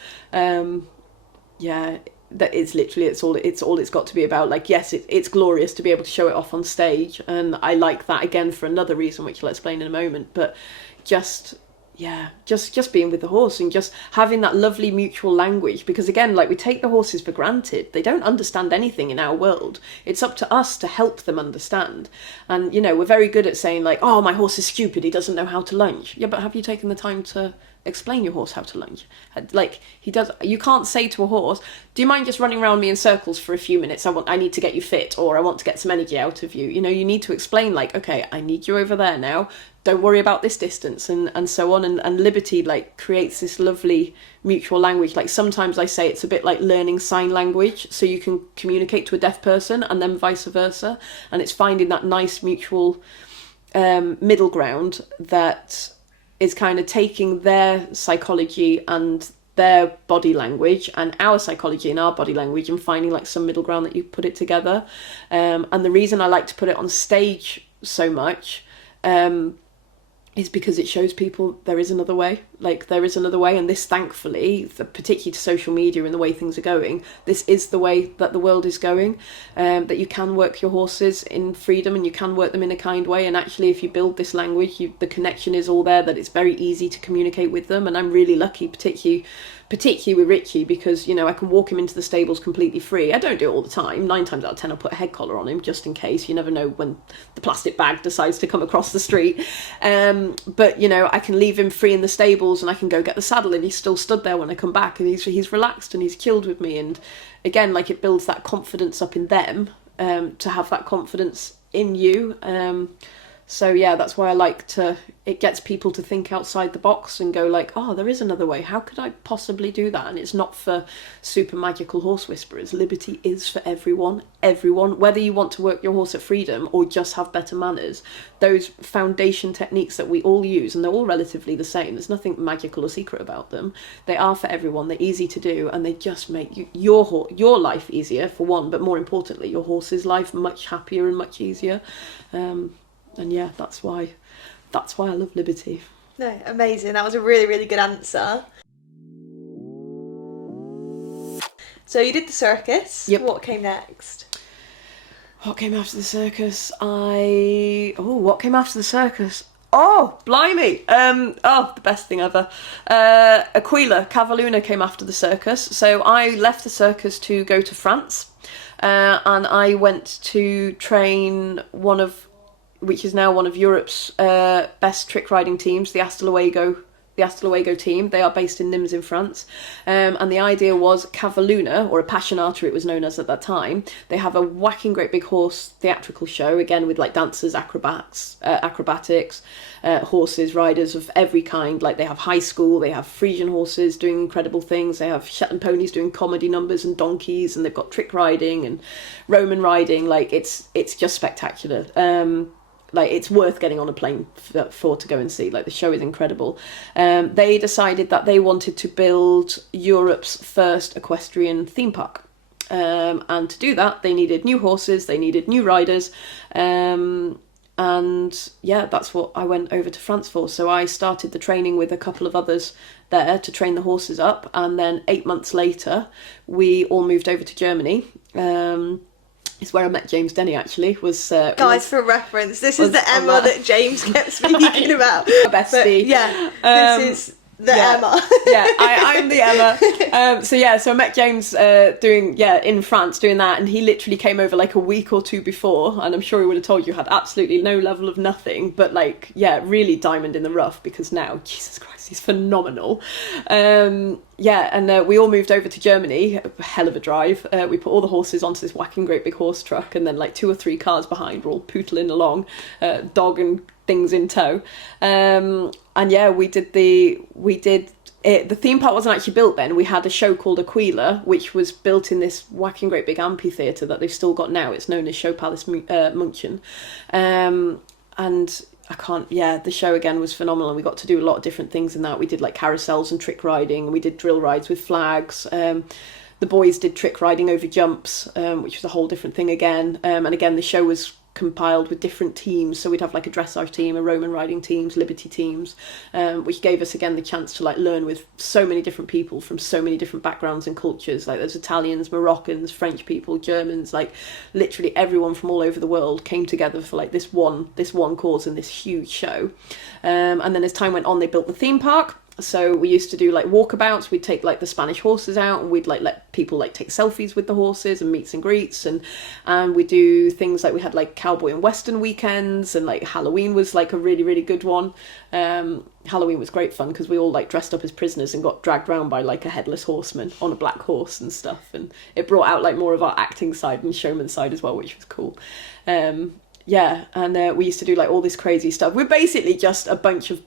Yeah, that is literally, it's all it's got to be about. Like, yes, it's glorious to be able to show it off on stage, and I like that again for another reason, which I'll explain in a moment. But just being with the horse and just having that lovely mutual language, because again, like, we take the horses for granted. They don't understand anything in our world. It's up to us to help them understand. And, you know, we're very good at saying like, oh, my horse is stupid, he doesn't know how to lunge. Yeah, but have you taken the time to explain your horse how to lunge. Like, you can't say to a horse, do you mind just running around me in circles for a few minutes? I need to get you fit, or I want to get some energy out of you. You know, you need to explain, like, okay, I need you over there now. Don't worry about this distance, and so on. And Liberty, like, creates this lovely mutual language. Like, sometimes I say it's a bit like learning sign language, so you can communicate to a deaf person and then vice versa. And it's finding that nice mutual middle ground that is kind of taking their psychology and their body language and our psychology and our body language and finding like some middle ground that you put it together. And the reason I like to put it on stage so much is because it shows people there is another way. Like, there is another way, and this, thankfully, particularly to social media and the way things are going, this is the way that the world is going, that you can work your horses in freedom and you can work them in a kind way. And actually, if you build this language, the connection is all there, that it's very easy to communicate with them. And I'm really lucky, particularly with Richie, because, you know, I can walk him into the stables completely free. I don't do it all the time. 9 times out of 10 I'll put a head collar on him just in case. You never know when the plastic bag decides to come across the street. But, you know, I can leave him free in the stables and I can go get the saddle, and he's still stood there when I come back, and he's relaxed and he's chilled with me. And again, like, it builds that confidence up in them, to have that confidence in you. So yeah, that's why I like to, it gets people to think outside the box and go like, oh, there is another way. How could I possibly do that? And it's not for super magical horse whisperers. Liberty is for everyone, whether you want to work your horse at freedom or just have better manners. Those foundation techniques that we all use, and they're all relatively the same. There's nothing magical or secret about them. They are for everyone. They're easy to do, and they just make your life easier, for one, but more importantly, your horse's life much happier and much easier. And yeah, that's why I love Liberty. No, amazing. That was a really, really good answer. So you did the circus. Yep. What came next? What came after the circus? What came after the circus? Oh, blimey. The best thing ever. Cavalia came after the circus. So I left the circus to go to France. And I went to train which is now one of Europe's best trick riding teams, the Astor team. They are based in Nimes in France. And the idea was Cavalia, or Appassionata it was known as at that time. They have a whacking great big horse theatrical show, again with like dancers, acrobatics, horses, riders of every kind. Like, they have high school, they have Frisian horses doing incredible things, they have Shetland ponies doing comedy numbers and donkeys, and they've got trick riding and Roman riding. Like, it's just spectacular. Like, it's worth getting on a plane for to go and see. Like, the show is incredible. They decided that they wanted to build Europe's first equestrian theme park. And to do that, they needed new horses, they needed new riders. And yeah, that's what I went over to France for. So I started the training with a couple of others there to train the horses up. And then 8 months later, we all moved over to Germany. It's where I met James Denny, actually. Guys, for reference, this is the Emma that James kept speaking about. My bestie. But, yeah, this is the Emma. Yeah, I'm the Emma. So I met James in France doing that, and he literally came over like a week or two before, and I'm sure he would have told you had absolutely no level of nothing, but like, yeah, really diamond in the rough, because now, Jesus Christ, he's phenomenal. We all moved over to Germany, a hell of a drive. We put all the horses onto this whacking great big horse truck, and then like 2 or 3 cars behind were all pootling along, dog and things in tow. We did it. The theme park wasn't actually built then. We had a show called Aquila, which was built in this whacking great big amphitheatre that they've still got now. It's known as Show Palace München. The show again was phenomenal, and we got to do a lot of different things in that. We did like carousels and trick riding, and we did drill rides with flags. The boys did trick riding over jumps, which was a whole different thing again. And again, the show was compiled with different teams, so we'd have like a dressage team, a Roman riding teams, Liberty teams, which gave us again the chance to like learn with so many different people from so many different backgrounds and cultures. Like, there's Italians, Moroccans, French people, Germans, like literally everyone from all over the world came together for like this one cause in this huge show. And then as time went on, they built the theme park. So we used to do like walkabouts. We'd take like the Spanish horses out, and we'd like let people like take selfies with the horses and meets and greets, and we do things like we had like cowboy and western weekends, and like Halloween was like a really, really good one. Halloween was great fun because we all like dressed up as prisoners and got dragged around by like a headless horseman on a black horse and stuff, and it brought out like more of our acting side and showman side as well, which was cool. Yeah, and we used to do like all this crazy stuff. We're basically just a bunch of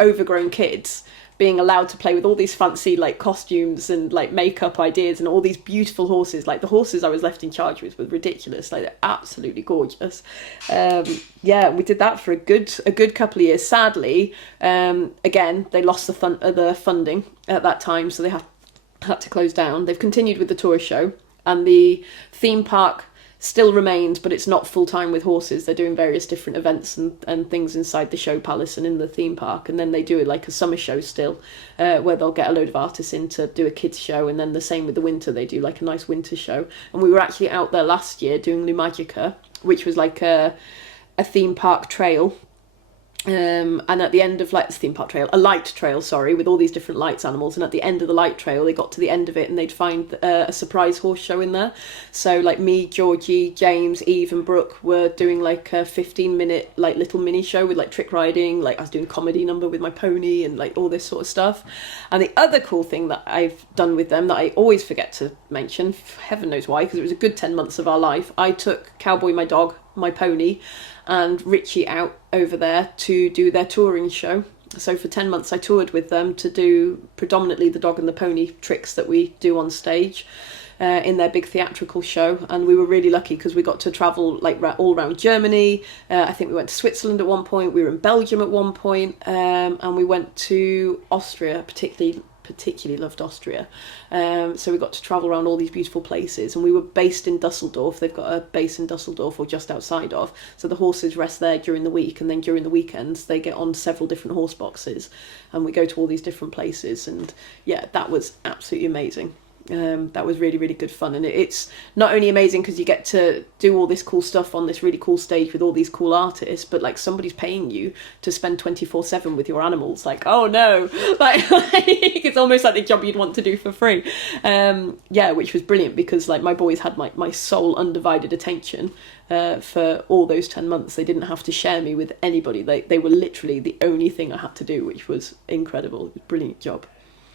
overgrown kids being allowed to play with all these fancy like costumes and like makeup ideas and all these beautiful horses. Like the horses I was left in charge with were ridiculous. Like they're absolutely gorgeous. Yeah, we did that for a good couple of years. Sadly, again they lost the funding at that time, so they had to close down. They've continued with the tourist show, and the theme park still remains, but it's not full-time with horses. They're doing various different events and things inside the show palace and in the theme park, and then they do like a summer show still, where they'll get a load of artists in to do a kids show, and then the same with the winter, they do like a nice winter show. And we were actually out there last year doing Lumagica, which was like a theme park trail. And at the end of like the theme park trail, a light trail, sorry, with all these different lights animals, and at the end of the light trail they got to the end of it and they'd find a surprise horse show in there. So like me, Georgie, James, Eve and Brooke were doing like a 15-minute like little mini show with like trick riding, like I was doing comedy number with my pony and like all this sort of stuff. And the other cool thing that I've done with them that I always forget to mention, heaven knows why, because it was a good 10 months of our life, I took Cowboy, my dog, my pony, and Richie out over there to do their touring show. So for 10 months I toured with them to do predominantly the dog and the pony tricks that we do on stage in their big theatrical show. And we were really lucky because we got to travel like all around Germany. I think we went to Switzerland at one point, we were in Belgium at one point, and we went to Austria, particularly loved Austria. So we got to travel around all these beautiful places, and we were based in Dusseldorf. They've got a base in Dusseldorf or just outside of, so the horses rest there during the week, and then during the weekends they get on several different horse boxes and we go to all these different places. And yeah, that was absolutely amazing. That was really, really good fun, and it's not only amazing because you get to do all this cool stuff on this really cool stage with all these cool artists, but like somebody's paying you to spend 24/7 with your animals. Like, oh no, like it's almost like the job you'd want to do for free. Yeah, which was brilliant because like my boys had my sole undivided attention for all those 10 months. They didn't have to share me with anybody. They were literally the only thing I had to do, which was incredible. It was a brilliant job.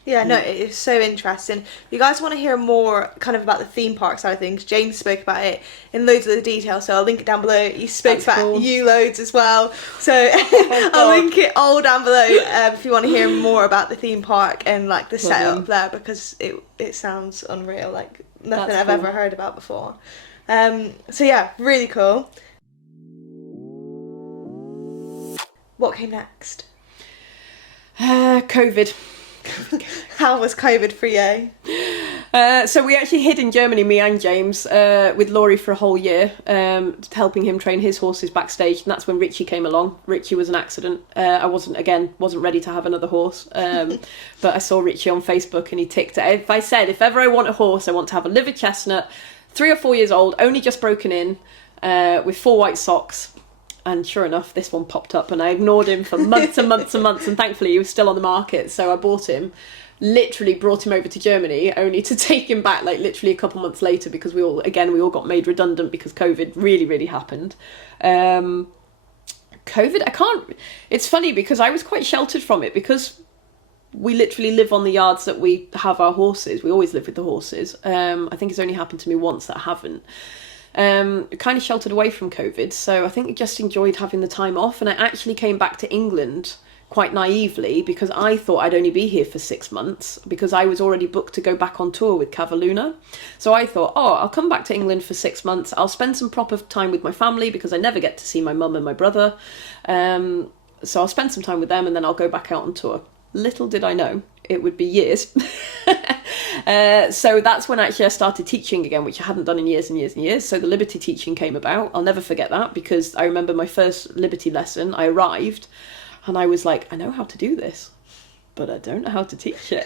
Yeah, no, it is so interesting. You guys want to hear more kind of about the theme park side of things? James spoke about it in loads of the detail, so I'll link it down below. He spoke about you loads as well, so I'll link it all down below if you want to hear more about the theme park and like the setup there, because it sounds unreal, like nothing I've ever heard about before. So yeah, really cool. What came next? COVID. How was COVID for you? So we actually hid in Germany, me and James, with Laurie for a whole year, helping him train his horses backstage, and that's when Richie came along. Richie was an accident. I wasn't ready to have another horse, but I saw Richie on Facebook and he ticked it. If I said, if ever I want a horse, I want to have a liver chestnut, 3 or 4 years old, only just broken in, with 4 white socks. And sure enough, this one popped up, and I ignored him for months and months and months, and thankfully he was still on the market, so I bought him, literally brought him over to Germany, only to take him back like literally a couple months later because we all got made redundant because COVID really, really happened. It's funny because I was quite sheltered from it because we literally live on the yards that we have our horses. We always live with the horses. I think it's only happened to me once that I haven't. Kind of sheltered away from COVID, so I think I just enjoyed having the time off, and I actually came back to England quite naively because I thought I'd only be here for 6 months because I was already booked to go back on tour with Cavalia. So I thought, I'll come back to England for 6 months, I'll spend some proper time with my family because I never get to see my mum and my brother, so I'll spend some time with them and then I'll go back out on tour. Little did I know it would be years. So that's when actually I started teaching again, which I hadn't done in years and years and years. So the Liberty teaching came about. I'll never forget that because I remember my first Liberty lesson, I arrived and I was like, I know how to do this, but I don't know how to teach it.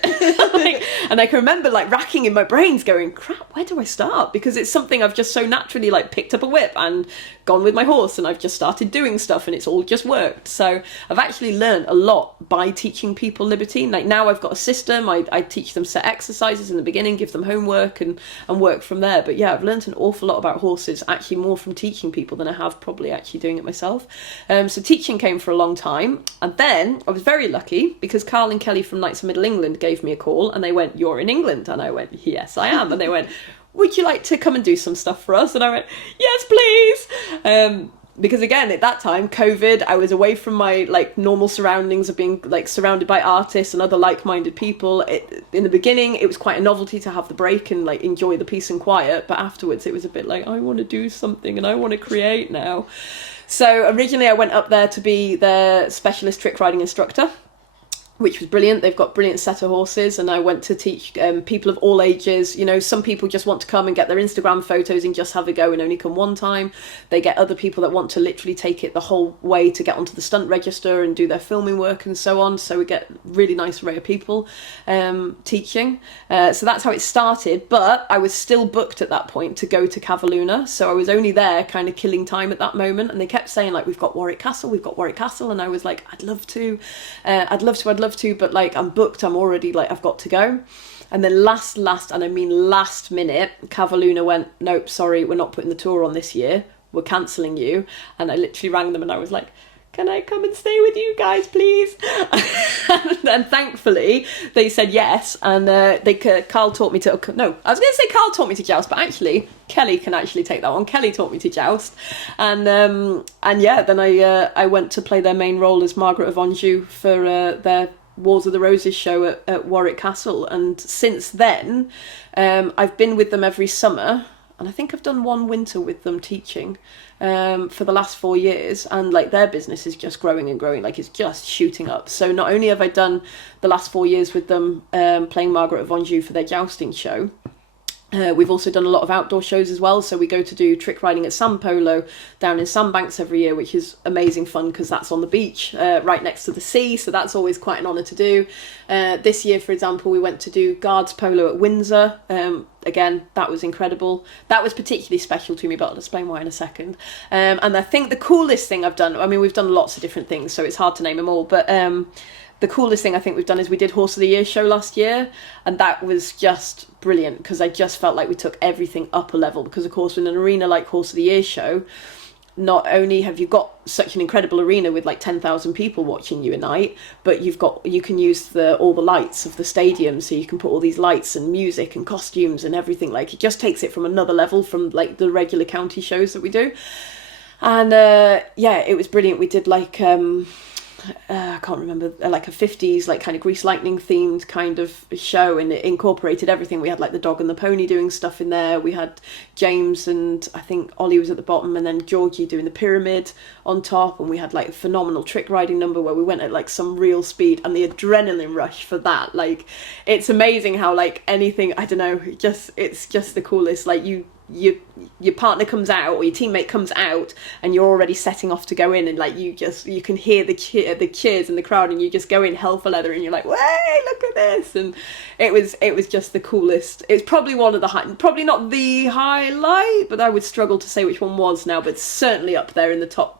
And I can remember like racking in my brains going, crap, where do I start? Because it's something I've just so naturally like picked up a whip and gone with my horse, and I've just started doing stuff and it's all just worked. So I've actually learned a lot by teaching people liberty. Like now I've got a system, I teach them set exercises in the beginning, give them homework and work from there. But yeah, I've learned an awful lot about horses, actually more from teaching people than I have probably actually doing it myself. So teaching came for a long time, and then I was very lucky because Carl and Kelly from Knights of Middle England gave me a call and they went, "You're in England?" And I went, "Yes, I am." And they went, "Would you like to come and do some stuff for us?" And I went, "Yes, please." Because again, at that time, COVID, I was away from my like normal surroundings of being like surrounded by artists and other like-minded people. In the beginning, it was quite a novelty to have the break and like enjoy the peace and quiet. But afterwards, it was a bit like, I want to do something and I want to create now. So originally, I went up there to be their specialist trick riding instructor, which was brilliant. They've got brilliant setter horses, and I went to teach people of all ages. You know, some people just want to come and get their Instagram photos and just have a go and only come one time. They get other people that want to literally take it the whole way to get onto the stunt register and do their filming work and so on. So we get really nice array of people teaching. So that's how it started. But I was still booked at that point to go to Cavalia. So I was only there kind of killing time at that moment. And they kept saying like, we've got Warwick Castle. And I was like, I'd love to, but like I'm booked, I'm already like, I've got to go. And then last minute, Cavalia went, nope, sorry, we're not putting the tour on this year, we're cancelling you. And I literally rang them and I was like, can I come and stay with you guys, please? And thankfully they said yes. And Carl taught me to, no, I was going to say Carl taught me to joust, but actually Kelly can actually take that one. Kelly taught me to joust. And yeah, then I went to play their main role as Margaret of Anjou for their Wars of the Roses show at Warwick Castle. And since then, I've been with them every summer. And I think I've done one winter with them teaching for the last 4 years. And like their business is just growing and growing, like it's just shooting up. So not only have I done the last 4 years with them playing Margaret of Anjou for their jousting show, we've also done a lot of outdoor shows as well. So we go to do trick riding at Sand Polo down in Sandbanks every year, which is amazing fun because that's on the beach right next to the sea. So that's always quite an honour to do. This year, for example, we went to do Guards Polo at Windsor. Again, that was incredible. That was particularly special to me, but I'll explain why in a second. And I think the coolest thing I've done, I mean, we've done lots of different things, so it's hard to name them all, but the coolest thing I think we've done is we did Horse of the Year show last year, and that was just brilliant because I just felt like we took everything up a level. Because of course, in an arena like Horse of the Year show, not only have you got such an incredible arena with like 10,000 people watching you a night, but you can use all the lights of the stadium, so you can put all these lights and music and costumes and everything. Like it just takes it from another level from like the regular county shows that we do. And yeah, it was brilliant. We did like I can't remember, like a 50s like kind of Grease Lightning themed kind of show, and it incorporated everything. We had like the dog and the pony doing stuff in there, we had James and I think Ollie was at the bottom, and then Georgie doing the pyramid on top, and we had like a phenomenal trick riding number where we went at like some real speed, and the adrenaline rush for that, like it's amazing how like anything, I don't know, it's just the coolest. Like your partner comes out or your teammate comes out and you're already setting off to go in, and like you can hear the cheers in the crowd, and you just go in hell for leather and you're like, way, look at this. And it was just the coolest. It's probably one of the probably not the highlight, but I would struggle to say which one was now, but certainly up there in the top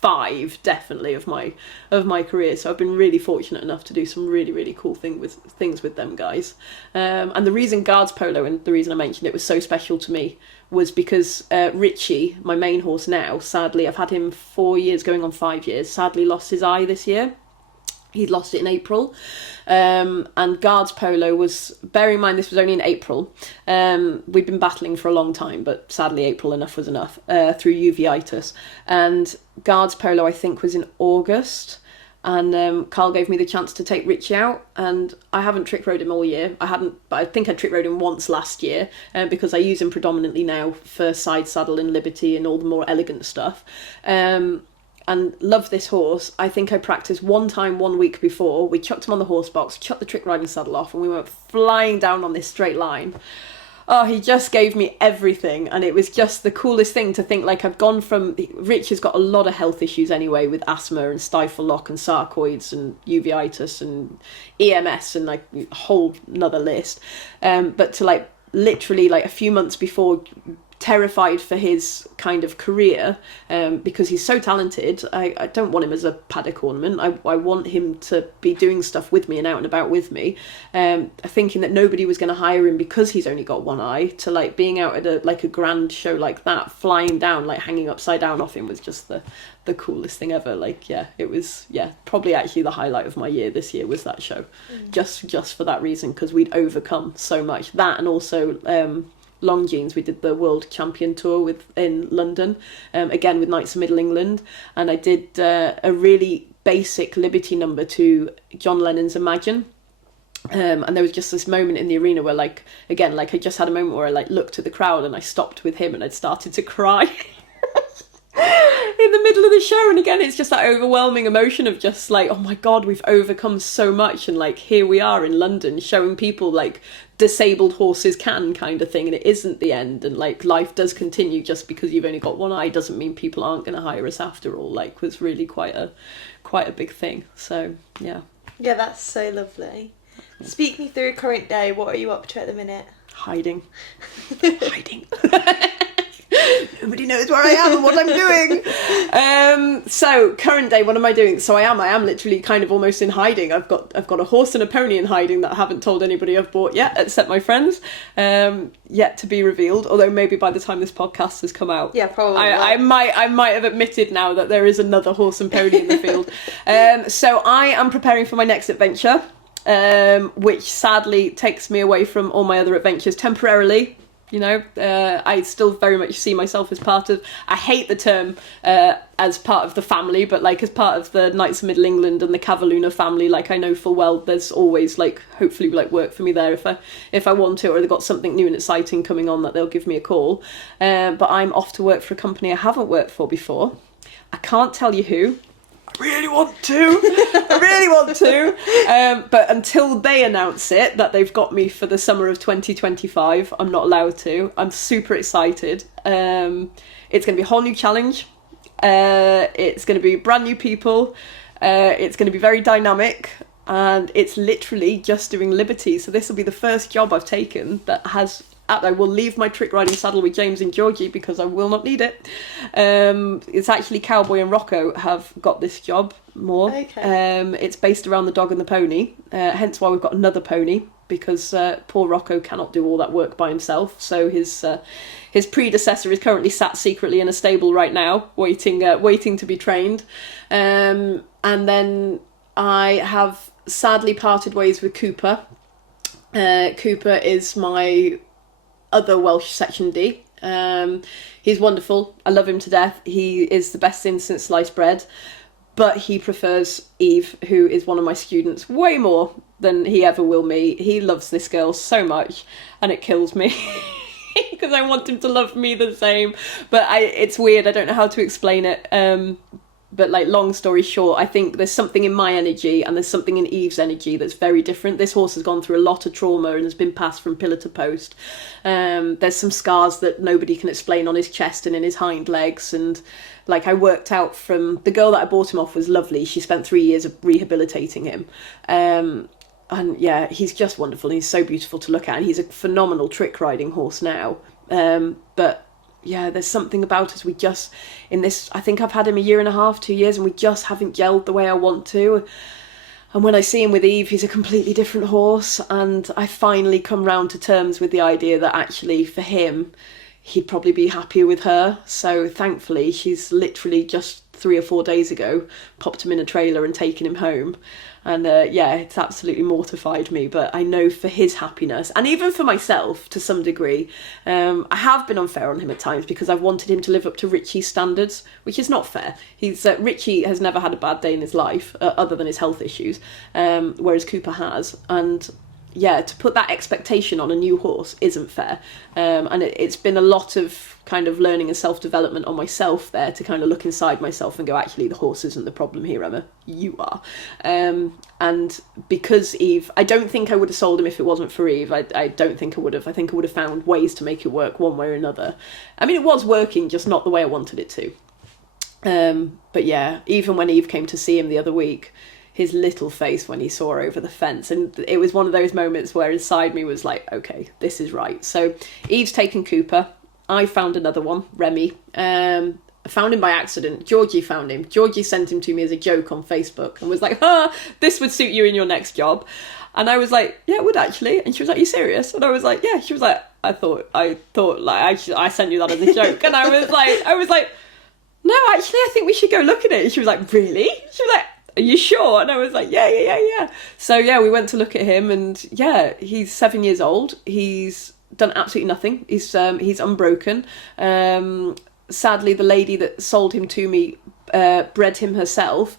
5 definitely of my career. So I've been really fortunate enough to do some really, really cool things with them guys. And the reason Guards Polo, and the reason I mentioned it was so special to me, was because Richie, my main horse now, sadly, I've had him 4 years going on 5 years, sadly lost his eye this year. He'd lost it in April. And Guards Polo was, bear in mind this was only in April. We'd been battling for a long time, but sadly April enough was enough, through uveitis. And Guards Polo I think was in August. And Carl gave me the chance to take Richie out, and I haven't trick rode him all year. But I think I trick rode him once last year, because I use him predominantly now for side saddle and liberty and all the more elegant stuff. And love this horse. I think I practiced one time 1 week before. We chucked him on the horse box, chucked the trick riding saddle off, and we went flying down on this straight line. Oh, he just gave me everything, and it was just the coolest thing to think, like, I've gone from... Rich has got a lot of health issues anyway, with asthma and stifle lock and sarcoids and uveitis and EMS and, like, a whole nother list. But to, like, literally, like, a few months before, terrified for his kind of career, because he's so talented. I don't want him as a paddock ornament. I want him to be doing stuff with me and out and about with me, thinking that nobody was going to hire him because he's only got one eye, to like being out at a grand show like that, flying down, like hanging upside down off him, was just the coolest thing ever. Like, yeah, it was, yeah, probably actually the highlight of my year this year was that show. Just for that reason, because we'd overcome so much. That, and also Longines, we did the World Champion Tour in London, again with Knights of Middle England, and I did a really basic Liberty number to John Lennon's Imagine, and there was just this moment in the arena where, like, again, like, I just had a moment where I like looked at the crowd and I stopped with him and I'd started to cry in the middle of the show. And again, it's just that overwhelming emotion of just like, oh my god, we've overcome so much, and like, here we are in London showing people like disabled horses can, kind of thing, and it isn't the end, and like, life does continue. Just because you've only got one eye doesn't mean people aren't going to hire us after all. Like, was really quite a big thing. So yeah, that's so lovely. Speak me through current day. What are you up to at the minute? Hiding. Nobody knows where I am and what I'm doing. So current day, what am I doing? So I am literally kind of almost in hiding. I've got a horse and a pony in hiding that I haven't told anybody I've bought yet, except my friends. Yet to be revealed. Although maybe by the time this podcast has come out, yeah, probably. I might have admitted now that there is another horse and pony in the field. So I am preparing for my next adventure, which sadly takes me away from all my other adventures temporarily. You know, I still very much see myself as part of, I hate the term as part of the family, but like as part of the Knights of Middle England and the Cavalia family. Like, I know full well there's always like, hopefully like work for me there if I want to, or they've got something new and exciting coming on that they'll give me a call. But I'm off to work for a company I haven't worked for before. I can't tell you who. I really want to. But until they announce it, that they've got me for the summer of 2025, I'm not allowed to. I'm super excited. It's going to be a whole new challenge. It's going to be brand new people. It's going to be very dynamic. And it's literally just doing Liberty. So this will be the first job I've taken that has... I will leave my trick riding saddle with James and Georgie because I will not need it. It's actually Cowboy and Rocco have got this job more. Okay. It's based around the dog and the pony, hence why we've got another pony, because poor Rocco cannot do all that work by himself. So his predecessor is currently sat secretly in a stable right now, waiting to be trained. And then I have sadly parted ways with Cooper. Cooper is my other Welsh section D. He's wonderful. I love him to death. He is the best thing since sliced bread, but he prefers Eve, who is one of my students, way more than he ever will me. He loves this girl so much, and it kills me because I want him to love me the same. But it's weird. I don't know how to explain it. But like, long story short, I think there's something in my energy and there's something in Eve's energy that's very different. This horse has gone through a lot of trauma and has been passed from pillar to post. There's some scars that nobody can explain on his chest and in his hind legs. And like, I worked out from the girl that I bought him off was lovely. She spent 3 years of rehabilitating him. And yeah, he's just wonderful. He's so beautiful to look at. And he's a phenomenal trick riding horse now. But yeah, there's something about us. We just, in this, I think I've had him 1.5 years, 2 years, and we just haven't gelled the way I want to. And when I see him with Eve, he's a completely different horse. And I finally come round to terms with the idea that actually for him, he'd probably be happier with her. So thankfully, she's literally just 3 or 4 days ago popped him in a trailer and taken him home. And yeah, it's absolutely mortified me, but I know for his happiness, and even for myself to some degree, I have been unfair on him at times because I've wanted him to live up to Richie's standards, which is not fair. Richie has never had a bad day in his life, other than his health issues, whereas Cooper has. And yeah, to put that expectation on a new horse isn't fair. And it's been a lot of kind of learning and self-development on myself there to kind of look inside myself and go, actually, the horse isn't the problem here, Emma. You are. And because Eve, I don't think I would have sold him if it wasn't for Eve. I don't think I would have. I think I would have found ways to make it work one way or another. I mean, it was working, just not the way I wanted it to. But yeah, even when Eve came to see him the other week, his little face when he saw her over the fence, and it was one of those moments where inside me was like, okay, this is right. So Eve's taken Cooper. I found another one, Remy. I found him by accident. Georgie found him. Georgie sent him to me as a joke on Facebook and was like, this would suit you in your next job. And I was like, yeah, it would actually. And she was like, are you serious? And I was like, yeah. She was like, I thought like I sent you that as a joke. And I was like, no, actually, I think we should go look at it. And she was like, really? She was like, are you sure? And I was like, yeah. So yeah, we went to look at him, and yeah, he's 7 years old. He's done absolutely nothing. He's unbroken. Sadly, the lady that sold him to me bred him herself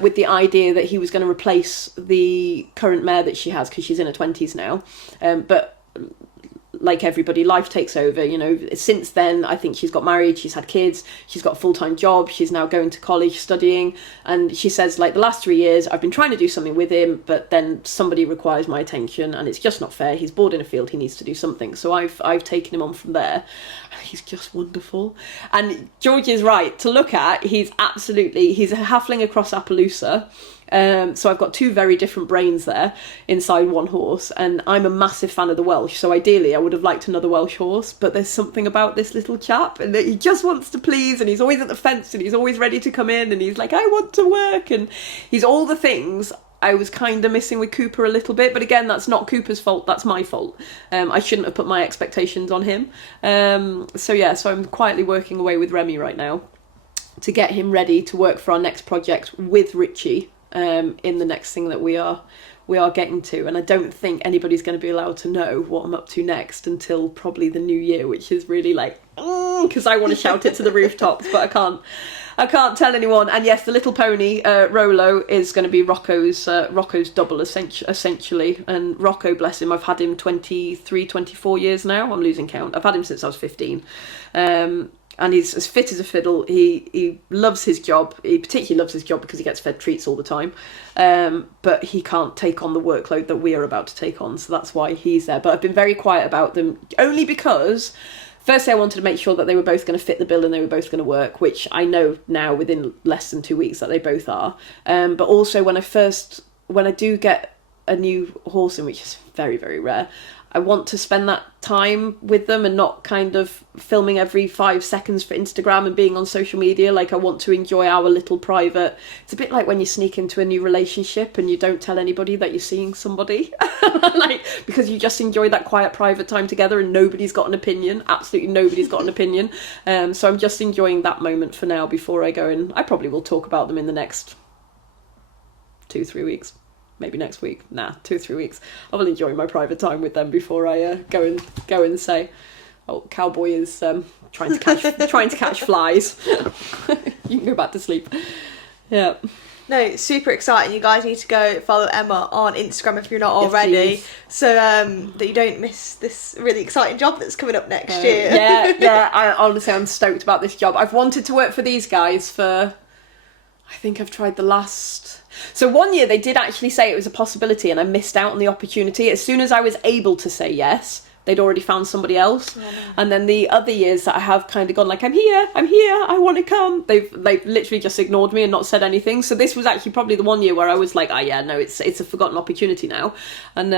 with the idea that he was going to replace the current mare that she has, because she's in her 20s now. But like everybody, life takes over, you know. Since then, I think she's got married, she's had kids, she's got a full-time job, she's now going to college studying, and she says, like, the last 3 years I've been trying to do something with him, but then somebody requires my attention and it's just not fair. He's bored in a field, he needs to do something. So I've taken him on from there. He's just wonderful. And George is right to look at. He's a halfling across Appaloosa. So I've got two very different brains there inside one horse, and I'm a massive fan of the Welsh, so ideally I would have liked another Welsh horse, but there's something about this little chap, and that he just wants to please, and he's always at the fence, and he's always ready to come in, and he's like, I want to work, and he's all the things I was kind of missing with Cooper a little bit. But again, that's not Cooper's fault, that's my fault. I shouldn't have put my expectations on him. So I'm quietly working away with Remy right now to get him ready to work for our next project with Richie, in the next thing that we are getting to. And I don't think anybody's going to be allowed to know what I'm up to next until probably the new year, which is really like, because I want to shout it to the rooftops, but I can't tell anyone. And yes, the little pony, Rolo, is going to be Rocco's double, essentially. And Rocco, bless him, I've had him 23, 24 years now. I'm losing count. I've had him since I was 15. And he's as fit as a fiddle. He loves his job. He particularly loves his job because he gets fed treats all the time. But he can't take on the workload that we are about to take on. So that's why he's there. But I've been very quiet about them, only because firstly I wanted to make sure that they were both going to fit the bill and they were both going to work, which I know now within less than 2 weeks that they both are. But also when I do get a new horse in, which is very, very rare, I want to spend that time with them and not kind of filming every 5 seconds for Instagram and being on social media. Like, I want to enjoy our little private... It's a bit like when you sneak into a new relationship and you don't tell anybody that you're seeing somebody. Like, because you just enjoy that quiet private time together and nobody's got an opinion. Absolutely nobody's got an opinion. So I'm just enjoying that moment for now before I go, and I probably will talk about them in the next 2-3 weeks. Maybe next week. 2 or 3 weeks. I will enjoy my private time with them before I go and say, "Oh, Cowboy is trying to catch flies." You can go back to sleep. Yeah. No, it's super exciting. You guys need to go follow Emma on Instagram if you're not already, please. So that you don't miss this really exciting job that's coming up next year. Yeah. I'm stoked about this job. I've wanted to work for these guys for... I think I've tried the last... So 1 year they did actually say it was a possibility, and I missed out on the opportunity. As soon as I was able to say yes, they'd already found somebody else. Oh, no. And then the other years that I have kind of gone like, I'm here, I want to come. They've literally just ignored me and not said anything. So this was actually probably the 1 year where I was like, it's a forgotten opportunity now. And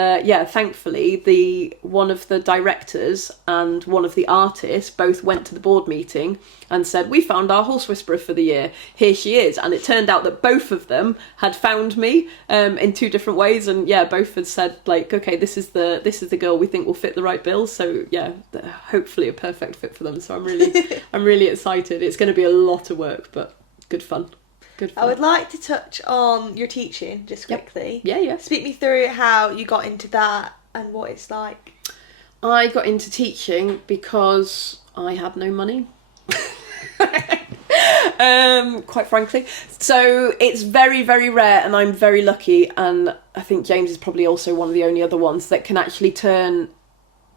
thankfully one of the directors and one of the artists both went to the board meeting and said, we found our horse whisperer for the year. Here she is. And it turned out that both of them had found me in 2 different ways. And yeah, both had said like, okay, this is the girl we think will fit the right bill. So yeah, hopefully a perfect fit for them. So I'm really excited. It's going to be a lot of work, but good fun. I would like to touch on your teaching just quickly. Yep. Yeah. Speak me through how you got into that and what it's like. I got into teaching because I had no money. quite frankly. So it's very, very rare, and I'm very lucky, and I think James is probably also one of the only other ones that can actually turn,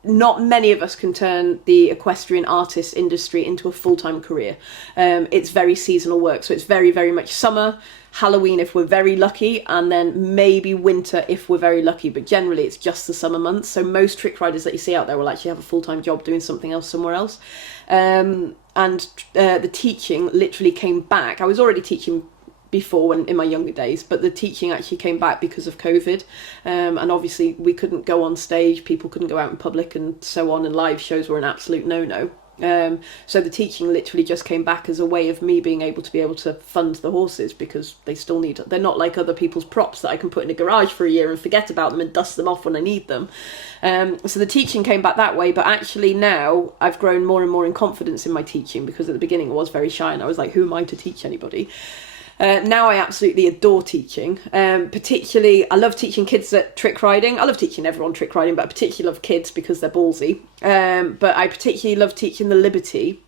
not many of us can turn the equestrian artist industry into a full-time career. It's very seasonal work, so it's very, very much summer, Halloween if we're very lucky, and then maybe winter if we're very lucky, but generally it's just the summer months. So most trick riders that you see out there will actually have a full-time job doing something else somewhere else. And the teaching literally came back. I was already teaching before when in my younger days, but the teaching actually came back because of COVID, and obviously we couldn't go on stage, people couldn't go out in public and so on, and live shows were an absolute no-no. So the teaching literally just came back as a way of me being able to fund the horses, because they're not like other people's props that I can put in a garage for a year and forget about them and dust them off when I need them. So the teaching came back that way, but actually now I've grown more and more in confidence in my teaching, because at the beginning I was very shy and I was like, who am I to teach anybody? Now I absolutely adore teaching. Particularly, I love teaching kids at trick riding. I love teaching everyone trick riding, but I particularly love kids because they're ballsy. But I particularly love teaching the Liberty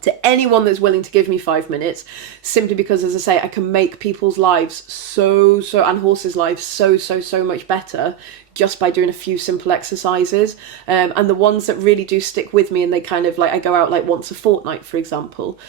to anyone that's willing to give me 5 minutes, simply because, as I say, I can make people's lives and horses' lives so much better just by doing a few simple exercises. And the ones that really do stick with me, and they kind of like, I go out like once a fortnight, for example,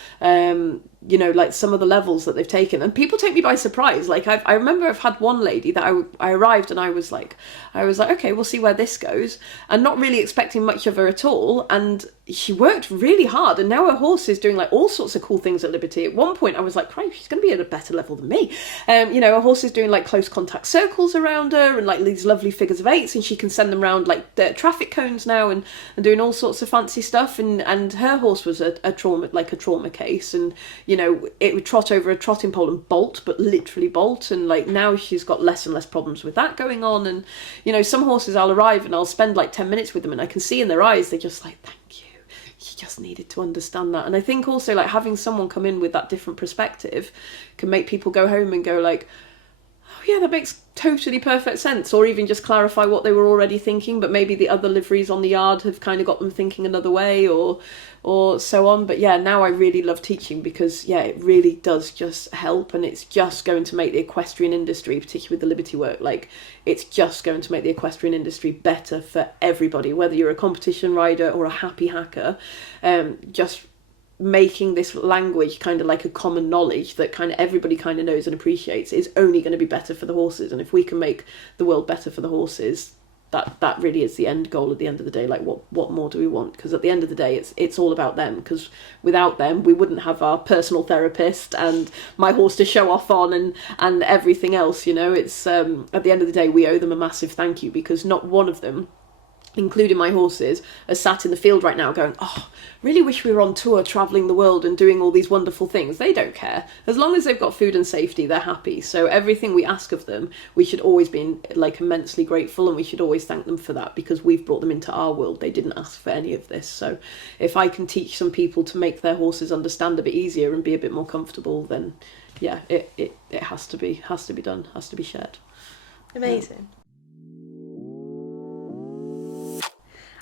you know, like some of the levels that they've taken, and people take me by surprise. Like I remember I've had one lady that I arrived and I was like, okay, we'll see where this goes, and not really expecting much of her at all. And she worked really hard, and now her horse is doing like all sorts of cool things at Liberty. At one point I was like, Christ, she's going to be at a better level than me. You know, her horse is doing like close contact circles around her and like these lovely figures of eights, and she can send them around like the traffic cones now, and doing all sorts of fancy stuff. And her horse was a trauma case, and you know, it would trot over a trotting pole and bolt, but literally bolt. And like now she's got less and less problems with that going on. And you know, some horses I'll arrive and I'll spend like 10 minutes with them, and I can see in their eyes they're just like, thank you, she just needed to understand that. And I think also like having someone come in with that different perspective can make people go home and go like, oh yeah, that makes totally perfect sense, or even just clarify what they were already thinking, but maybe the other liveries on the yard have kind of got them thinking another way, or so on. But yeah, now I really love teaching, because yeah, it really does just help, and it's just going to make the equestrian industry, particularly with the Liberty work, like it's just going to make the equestrian industry better for everybody, whether you're a competition rider or a happy hacker. Just making this language kind of like a common knowledge that kind of everybody kind of knows and appreciates is only going to be better for the horses. And if we can make the world better for the horses, that really is the end goal at the end of the day. Like what more do we want? Because at the end of the day, it's all about them, because without them we wouldn't have our personal therapist and my horse to show off on and everything else, you know. It's at the end of the day we owe them a massive thank you, because not one of them, including my horses, are sat in the field right now going, oh, really wish we were on tour travelling the world and doing all these wonderful things. They don't care. As long as they've got food and safety, they're happy. So everything we ask of them, we should always be like immensely grateful, and we should always thank them for that, because we've brought them into our world. They didn't ask for any of this. So if I can teach some people to make their horses understand a bit easier and be a bit more comfortable, then yeah, it has to be done, has to be shared. Amazing.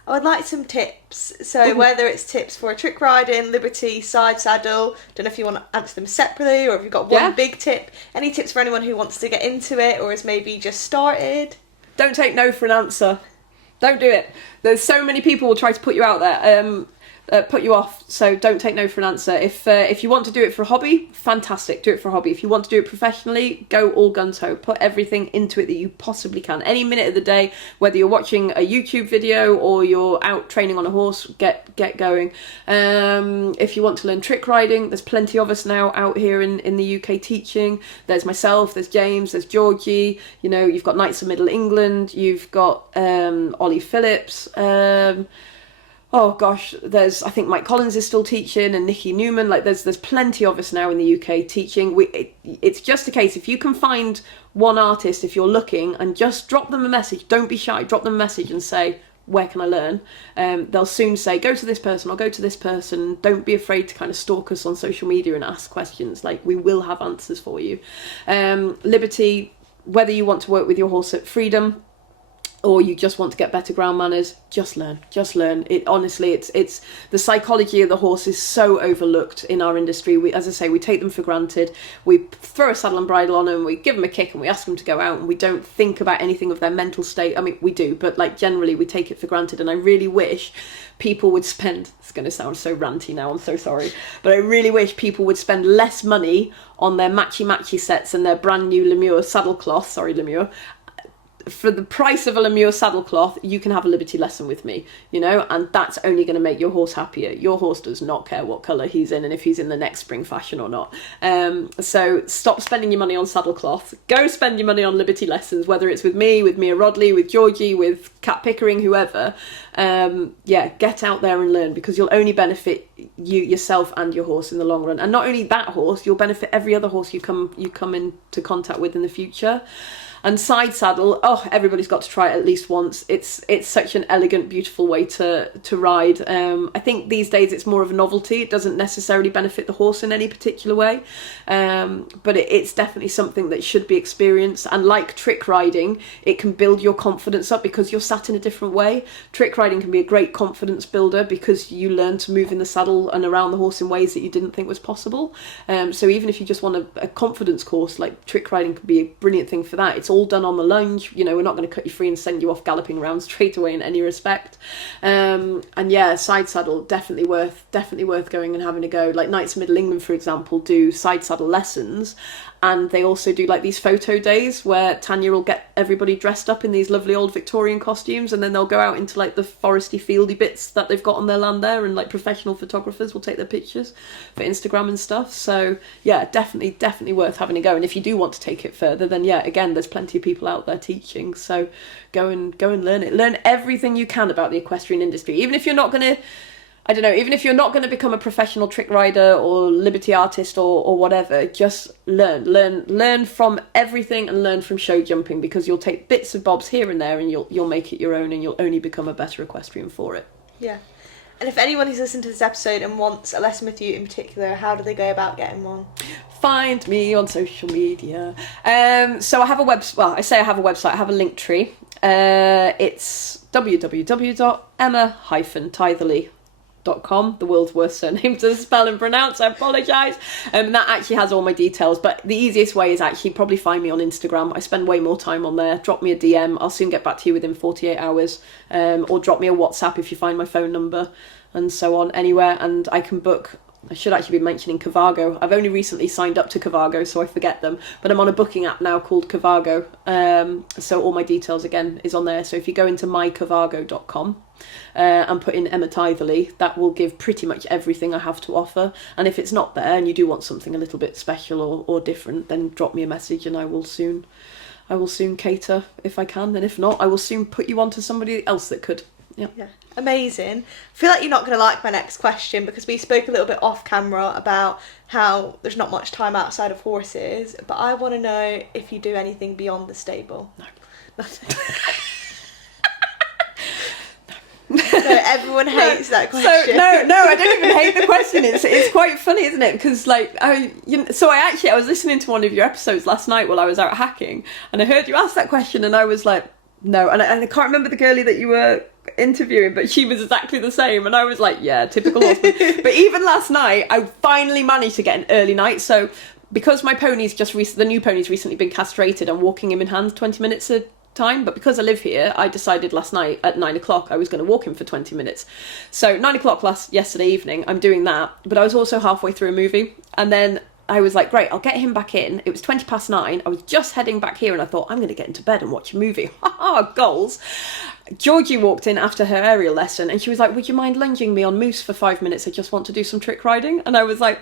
I would like some tips. So whether it's tips for trick riding, Liberty, side saddle, don't know if you want to answer them separately, or if you've got one big tip. Any tips for anyone who wants to get into it or has maybe just started? Don't take no for an answer. Don't do it. There's so many people will try to put you out there. Put you off, so don't take no for an answer. If you want to do it for a hobby, fantastic, do it for a hobby. If you want to do it professionally, go all guns ho, put everything into it that you possibly can. Any minute of the day, whether you're watching a YouTube video or you're out training on a horse, get going. If you want to learn trick riding, there's plenty of us now out here in the UK teaching. There's myself, there's James, there's Georgie, you know, you've got Knights of Middle England, you've got Ollie Phillips, oh gosh, I think Mike Collins is still teaching, and Nikki Newman. Like there's plenty of us now in the UK teaching. It's just a case, if you can find one artist, if you're looking, and just drop them a message. Don't be shy. Drop them a message and say, where can I learn? They'll soon say, go to this person or go to this person. Don't be afraid to kind of stalk us on social media and ask questions. Like we will have answers for you. Liberty, whether you want to work with your horse at freedom, or you just want to get better ground manners, just learn. It honestly, it's the psychology of the horse is so overlooked in our industry. We, as I say, we take them for granted. We throw a saddle and bridle on them, we give them a kick, and we ask them to go out, and we don't think about anything of their mental state. I mean, we do, but like generally we take it for granted. And I really wish people would spend, it's going to sound so ranty now, I'm so sorry, but I really wish people would spend less money on their matchy sets and their brand new Lemure saddlecloth, sorry Lemure, for the price of a Lemure saddlecloth, you can have a Liberty lesson with me, you know, and that's only going to make your horse happier. Your horse does not care what colour he's in and if he's in the next spring fashion or not. So stop spending your money on saddlecloth. Go spend your money on Liberty lessons, whether it's with me, with Mia Rodley, with Georgie, with Kat Pickering, whoever. Get out there and learn, because you'll only benefit yourself and your horse in the long run. And not only that horse, you'll benefit every other horse you come into contact with in the future. And side saddle, everybody's got to try it at least once. It's such an elegant, beautiful way to ride. I think these days it's more of a novelty. It doesn't necessarily benefit the horse in any particular way, but it's definitely something that should be experienced. And like trick riding, it can build your confidence up because you're sat in a different way. Trick riding can be a great confidence builder because you learn to move in the saddle and around the horse in ways that you didn't think was possible. So even if you just want a confidence course, like trick riding could be a brilliant thing for that. It's all done on the lunge, you know, we're not going to cut you free and send you off galloping around straight away in any respect. Side saddle, definitely worth going and having a go. Like Knights of Middle England, for example, do side saddle lessons, and they also do like these photo days where Tanya will get everybody dressed up in these lovely old Victorian costumes, and then they'll go out into like the foresty fieldy bits that they've got on their land there, and like professional photographers will take their pictures for Instagram and stuff. So yeah, definitely worth having a go. And if you do want to take it further, then yeah, again, there's plenty of people out there teaching, so go and learn it. Learn everything you can about the equestrian industry, even if you're not going to become a professional trick rider or Liberty artist or whatever. Just learn from everything, and learn from show jumping, because you'll take bits and bobs here and there, and you'll make it your own, and you'll only become a better equestrian for it. Yeah. And if anyone who's listened to this episode and wants a lesson with you in particular, how do they go about getting one? Find me on social media. So I have a website. I have a link tree. It's www.emma-tytherleigh.com, the world's worst surname to spell and pronounce, I apologise. And that actually has all my details, but the easiest way is actually probably find me on Instagram. I spend way more time on there. Drop me a DM, I'll soon get back to you within 48 hours, or drop me a WhatsApp if you find my phone number, and so on, anywhere. And I can book, I should actually be mentioning Cavago. I've only recently signed up to Cavago, so I forget them, but I'm on a booking app now called Cavago, so all my details again is on there. So if you go into mycavago.com and put in Emma Tytherleigh, that will give pretty much everything I have to offer. And if it's not there and you do want something a little bit special or different, then drop me a message and I will soon cater if I can. And if not, I will soon put you on to somebody else that could. Yeah. Amazing. I feel like you're not going to like my next question, because we spoke a little bit off camera about how there's not much time outside of horses, but I want to know if you do anything beyond the stable. No. No, everyone hates that question. So I don't even hate the question. It's quite funny, isn't it? Because I was listening to one of your episodes last night while I was out hacking, and I heard you ask that question, and I was like, no. And I can't remember the girlie that you were interviewing, but she was exactly the same, and I was like, yeah, typical horseman. But even last night, I finally managed to get an early night. So because my pony's the new pony's recently been castrated, I'm walking him in hand 20 minutes a time, but because I live here, I decided last night at 9 o'clock I was going to walk him for 20 minutes. So 9 o'clock yesterday evening, I'm doing that, but I was also halfway through a movie, and then I was like, great, I'll get him back in. It was 9:20. I was just heading back here, and I thought, I'm going to get into bed and watch a movie. Goals. Georgie walked in after her aerial lesson, and she was like, would you mind lunging me on Moose for 5 minutes? I just want to do some trick riding. And I was like,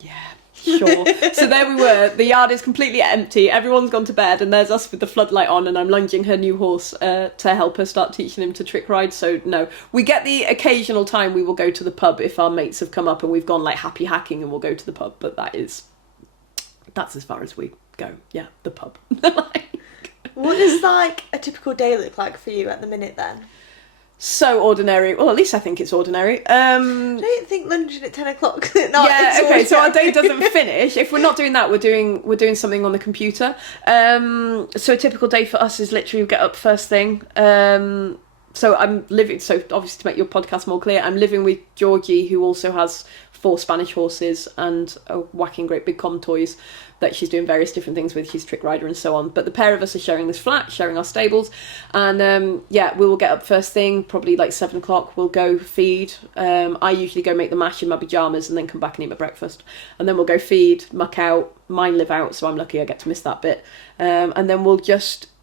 yeah, sure. So there we were. The yard is completely empty. Everyone's gone to bed, and there's us with the floodlight on, and I'm lunging her new horse to help her start teaching him to trick ride. So no, we get the occasional time we will go to the pub if our mates have come up and we've gone like happy hacking, and we'll go to the pub. But that's as far as we go. Yeah, the pub. What does like a typical day look like for you at the minute then? So ordinary. Well, at least I think it's ordinary. I don't think lunging at 10 o'clock at night. Yeah, okay, so our day doesn't finish. If we're not doing that, we're doing something on the computer. So a typical day for us is literally we get up first thing. So obviously to make your podcast more clear, I'm living with Georgie, who also has 4 Spanish horses and a whacking great big com toys that she's doing various different things with. She's trick rider and so on. But the pair of us are sharing this flat, sharing our stables. And we will get up first thing, probably like 7 o'clock. We'll go feed. I usually go make the mash in my pyjamas and then come back and eat my breakfast. And then we'll go feed, muck out. Mine live out, so I'm lucky I get to miss that bit. And then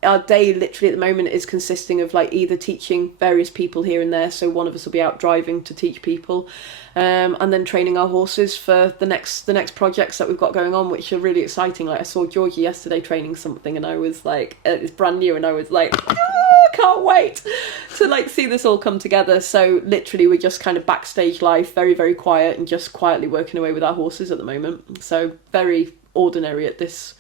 our day literally at the moment is consisting of like either teaching various people here and there. So one of us will be out driving to teach people. And then training our horses for the next projects that we've got going on, which are really exciting. Like I saw Georgie yesterday training something and I was like, it's brand new, and I was like, can't wait to like see this all come together. So literally we're just kind of backstage life, very, very quiet, and just quietly working away with our horses at the moment. So very ordinary at this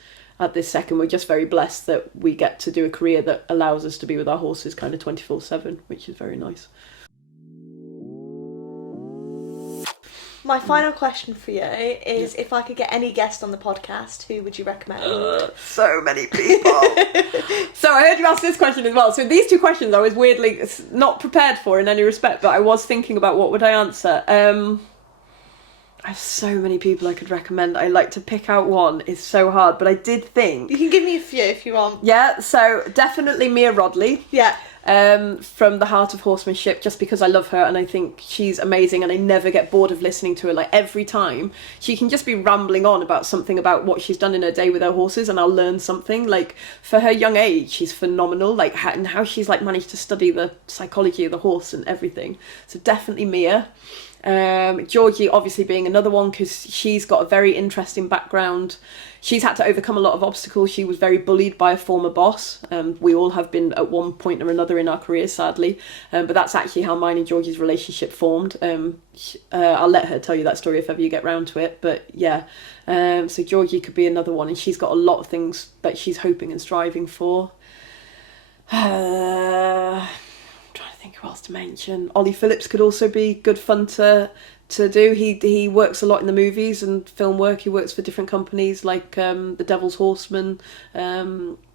second. We're just very blessed that we get to do a career that allows us to be with our horses kind of 24/7, which is very nice. My final question for you is, if I could get any guest on the podcast, who would you recommend? So many people. So I heard you ask this question as well. So these 2 questions I was weirdly not prepared for in any respect, but I was thinking about what would I answer. I have so many people I could recommend. I like to pick out one. It's so hard, but I did think... You can give me a few if you want. Yeah, so definitely Mia Rodley. Yeah. From the Heart of Horsemanship, just because I love her and I think she's amazing and I never get bored of listening to her. Like every time she can just be rambling on about something about what she's done in her day with her horses, and I'll learn something. Like for her young age, she's phenomenal. Like how she's like managed to study the psychology of the horse and everything. So definitely Mia. Georgie obviously being another one, because she's got a very interesting background. She's had to overcome a lot of obstacles. She was very bullied by a former boss. We all have been at one point or another in our careers, sadly. But that's actually how mine and Georgie's relationship formed. I'll let her tell you that story if ever you get round to it. But yeah, so Georgie could be another one, and she's got a lot of things that she's hoping and striving for. Trying to think who else to mention. Ollie Phillips could also be good fun to do. He works a lot in the movies and film work. He works for different companies like The Devil's Horseman.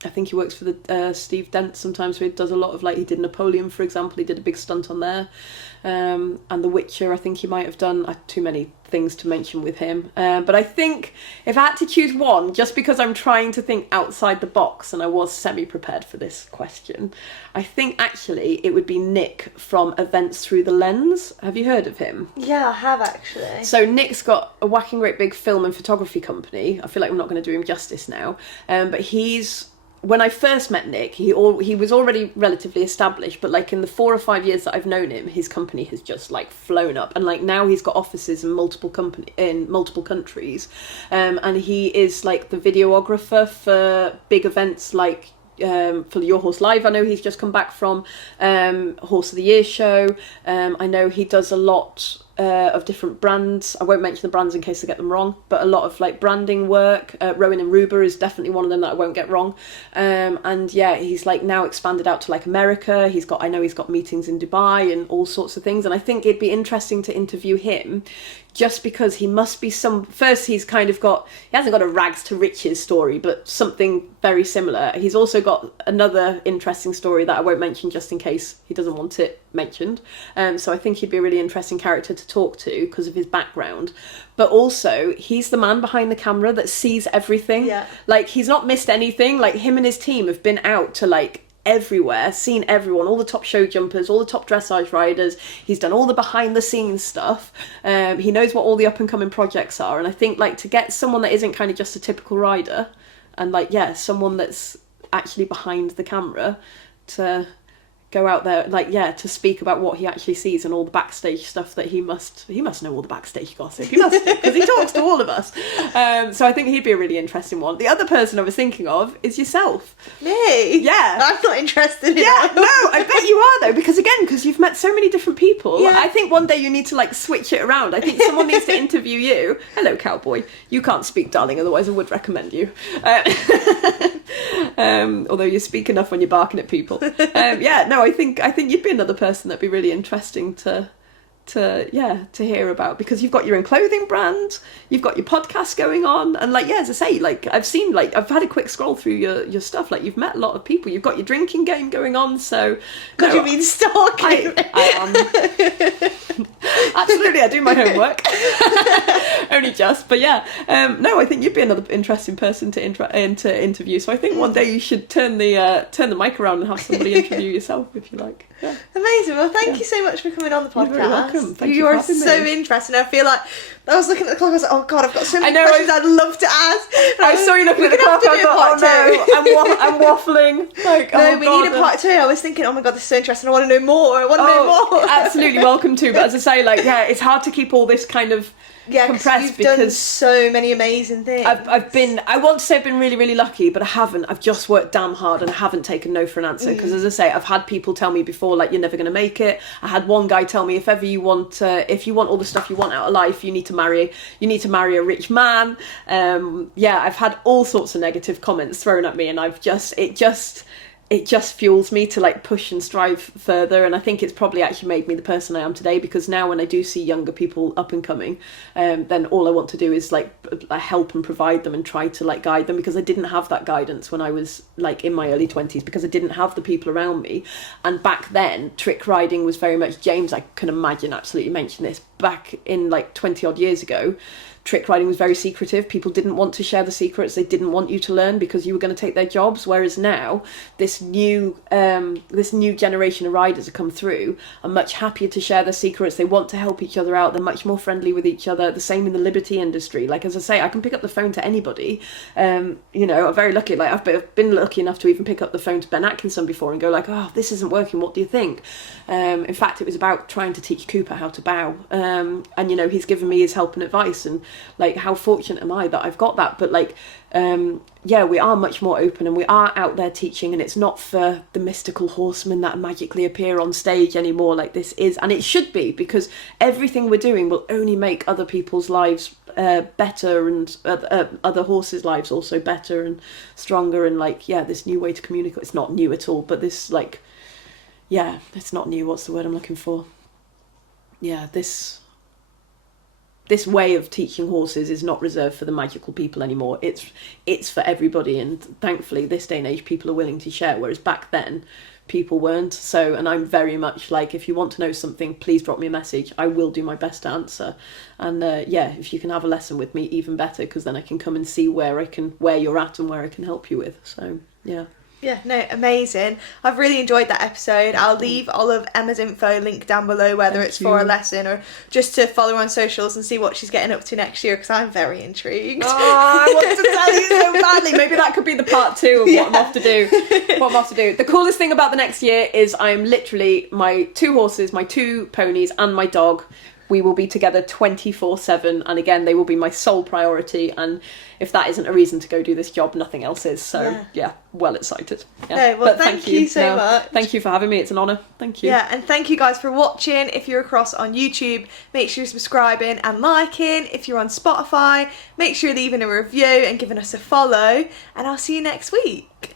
I think he works for the Steve Dent sometimes, so he does a lot of, like, he did Napoleon, for example. He did a big stunt on there. And The Witcher, I think he might have done. Too many things to mention with him. But I think if I had to choose one, just because I'm trying to think outside the box, and I was semi-prepared for this question, I think actually it would be Nick from Events Through the Lens. Have you heard of him? Yeah, I have actually. So Nick's got a whacking great big film and photography company. I feel like I'm not going to do him justice now. But when I first met Nick, he was already relatively established, but like in the 4 or 5 years that I've known him, his company has just like flown up, and like now he's got offices in multiple countries, and he is like the videographer for big events like for Your Horse Live. I know he's just come back from Horse of the Year show. I know he does a lot of different brands. I won't mention the brands in case I get them wrong, but a lot of like branding work. Rowan and Ruber is definitely one of them that I won't get wrong. And yeah, he's like now expanded out to like America. I know he's got meetings in Dubai and all sorts of things, and I think it'd be interesting to interview him, just because he must be first he hasn't got a rags to riches story, but something very similar. He's also got another interesting story that I won't mention just in case he doesn't want it mentioned. So I think he'd be a really interesting character to talk to because of his background. But also, he's the man behind the camera that sees everything. Yeah. Like, he's not missed anything. Like, him and his team have been out to, like, everywhere, seen everyone, all the top show jumpers, all the top dressage riders. He's done all the behind the scenes stuff. He knows what all the up and coming projects are, and I think like to get someone that isn't kind of just a typical rider, and like someone that's actually behind the camera to go out there, to speak about what he actually sees and all the backstage stuff that he must know all the backstage gossip. He must, because he talks to all of us. So I think he'd be a really interesting one. The other person I was thinking of is yourself. Me? Yeah. I'm not interested in that. No, I bet you are though, because you've met so many different people. Yeah. I think one day you need to like switch it around. I think someone needs to interview you. Hello, cowboy. You can't speak, darling, otherwise I would recommend you. Although you speak enough when you're barking at people. no, I think you'd be another person that'd be really interesting to hear about, because you've got your own clothing brand, you've got your podcast going on, and like, yeah, as I say, like I've seen, like I've had a quick scroll through your stuff, like you've met a lot of people, you've got your drinking game going on, so God, you mean stalking? I am. Absolutely, I do my homework. Only just, but yeah, no, I think you'd be another interesting person to interview. So I think one day you should turn the mic around and have somebody interview yourself, if you like. Yeah. Amazing. Well, thank you so much for coming on the podcast. You're very welcome. Thank you for are having so me. interesting. I feel like I was looking at the clock. I was like, oh God, I've got so many I know, questions I'd love to ask. And I saw you looking at the clock. I thought, oh no, I'm waffling. Like, no, we need a part 2. I was thinking, oh my God, this is so interesting. I want to know more. I want to know more. Absolutely welcome to. But as I say, like, yeah, it's hard to keep all this kind of compressed, you've done so many amazing things. I want to say I've been really, really lucky, but I haven't. I've just worked damn hard and I haven't taken no for an answer, because as I say, I've had people tell me before, like, you're never going to make it. I had one guy tell me, if you want all the stuff you want out of life, you need to marry a rich man. I've had all sorts of negative comments thrown at me, and it just fuels me to like push and strive further. And I think it's probably actually made me the person I am today, because now when I do see younger people up and coming, then all I want to do is like help and provide them and try to like guide them, because I didn't have that guidance when I was like in my early 20s, because I didn't have the people around me. And back then, trick riding was very much, James, I can imagine, absolutely mentioned this, back in like 20 odd years ago, trick riding was very secretive. People didn't want to share the secrets. They didn't want you to learn because you were going to take their jobs. Whereas now, this new generation of riders have come through, are much happier to share their secrets. They want to help each other out. They're much more friendly with each other. The same in the liberty industry. Like, as I say, I can pick up the phone to anybody. I'm very lucky. Like, I've been lucky enough to even pick up the phone to Ben Atkinson before and go like, oh, this isn't working. What do you think? In fact, it was about trying to teach Cooper how to bow. And he's given me his help and advice, and like, how fortunate am I that I've got that. But like, we are much more open, and we are out there teaching, and it's not for the mystical horsemen that magically appear on stage anymore. Like, this is, and it should be, because everything we're doing will only make other people's lives better, and other horses' lives also better and stronger. And like, this new way to communicate, it's not new at all, but this, like, it's not new, what's the word I'm looking for? This way of teaching horses is not reserved for the magical people anymore. It's for everybody, and thankfully this day and age people are willing to share, whereas back then people weren't. So, and I'm very much like, if you want to know something, please drop me a message. I will do my best to answer. And if you can have a lesson with me, even better, because then I can come and see where you're at and where I can help you with. So yeah. Yeah, no, amazing. I've really enjoyed that episode. I'll leave all of Emma's info linked down below, whether it's for a lesson or just to follow her on socials and see what she's getting up to next year, because I'm very intrigued. Oh, I want to tell you so badly. Maybe that could be the part 2 of what I'm off to do. The coolest thing about the next year is I'm literally, my 2 horses, my 2 ponies and my dog, we will be together 24/7, and again, they will be my sole priority. And if that isn't a reason to go do this job, nothing else is. So well excited. No, well, thank you so much. Thank you for having me. It's an honour. Thank you. Yeah, and thank you guys for watching. If you're across on YouTube, make sure you're subscribing and liking. If you're on Spotify, make sure you're leaving a review and giving us a follow. And I'll see you next week.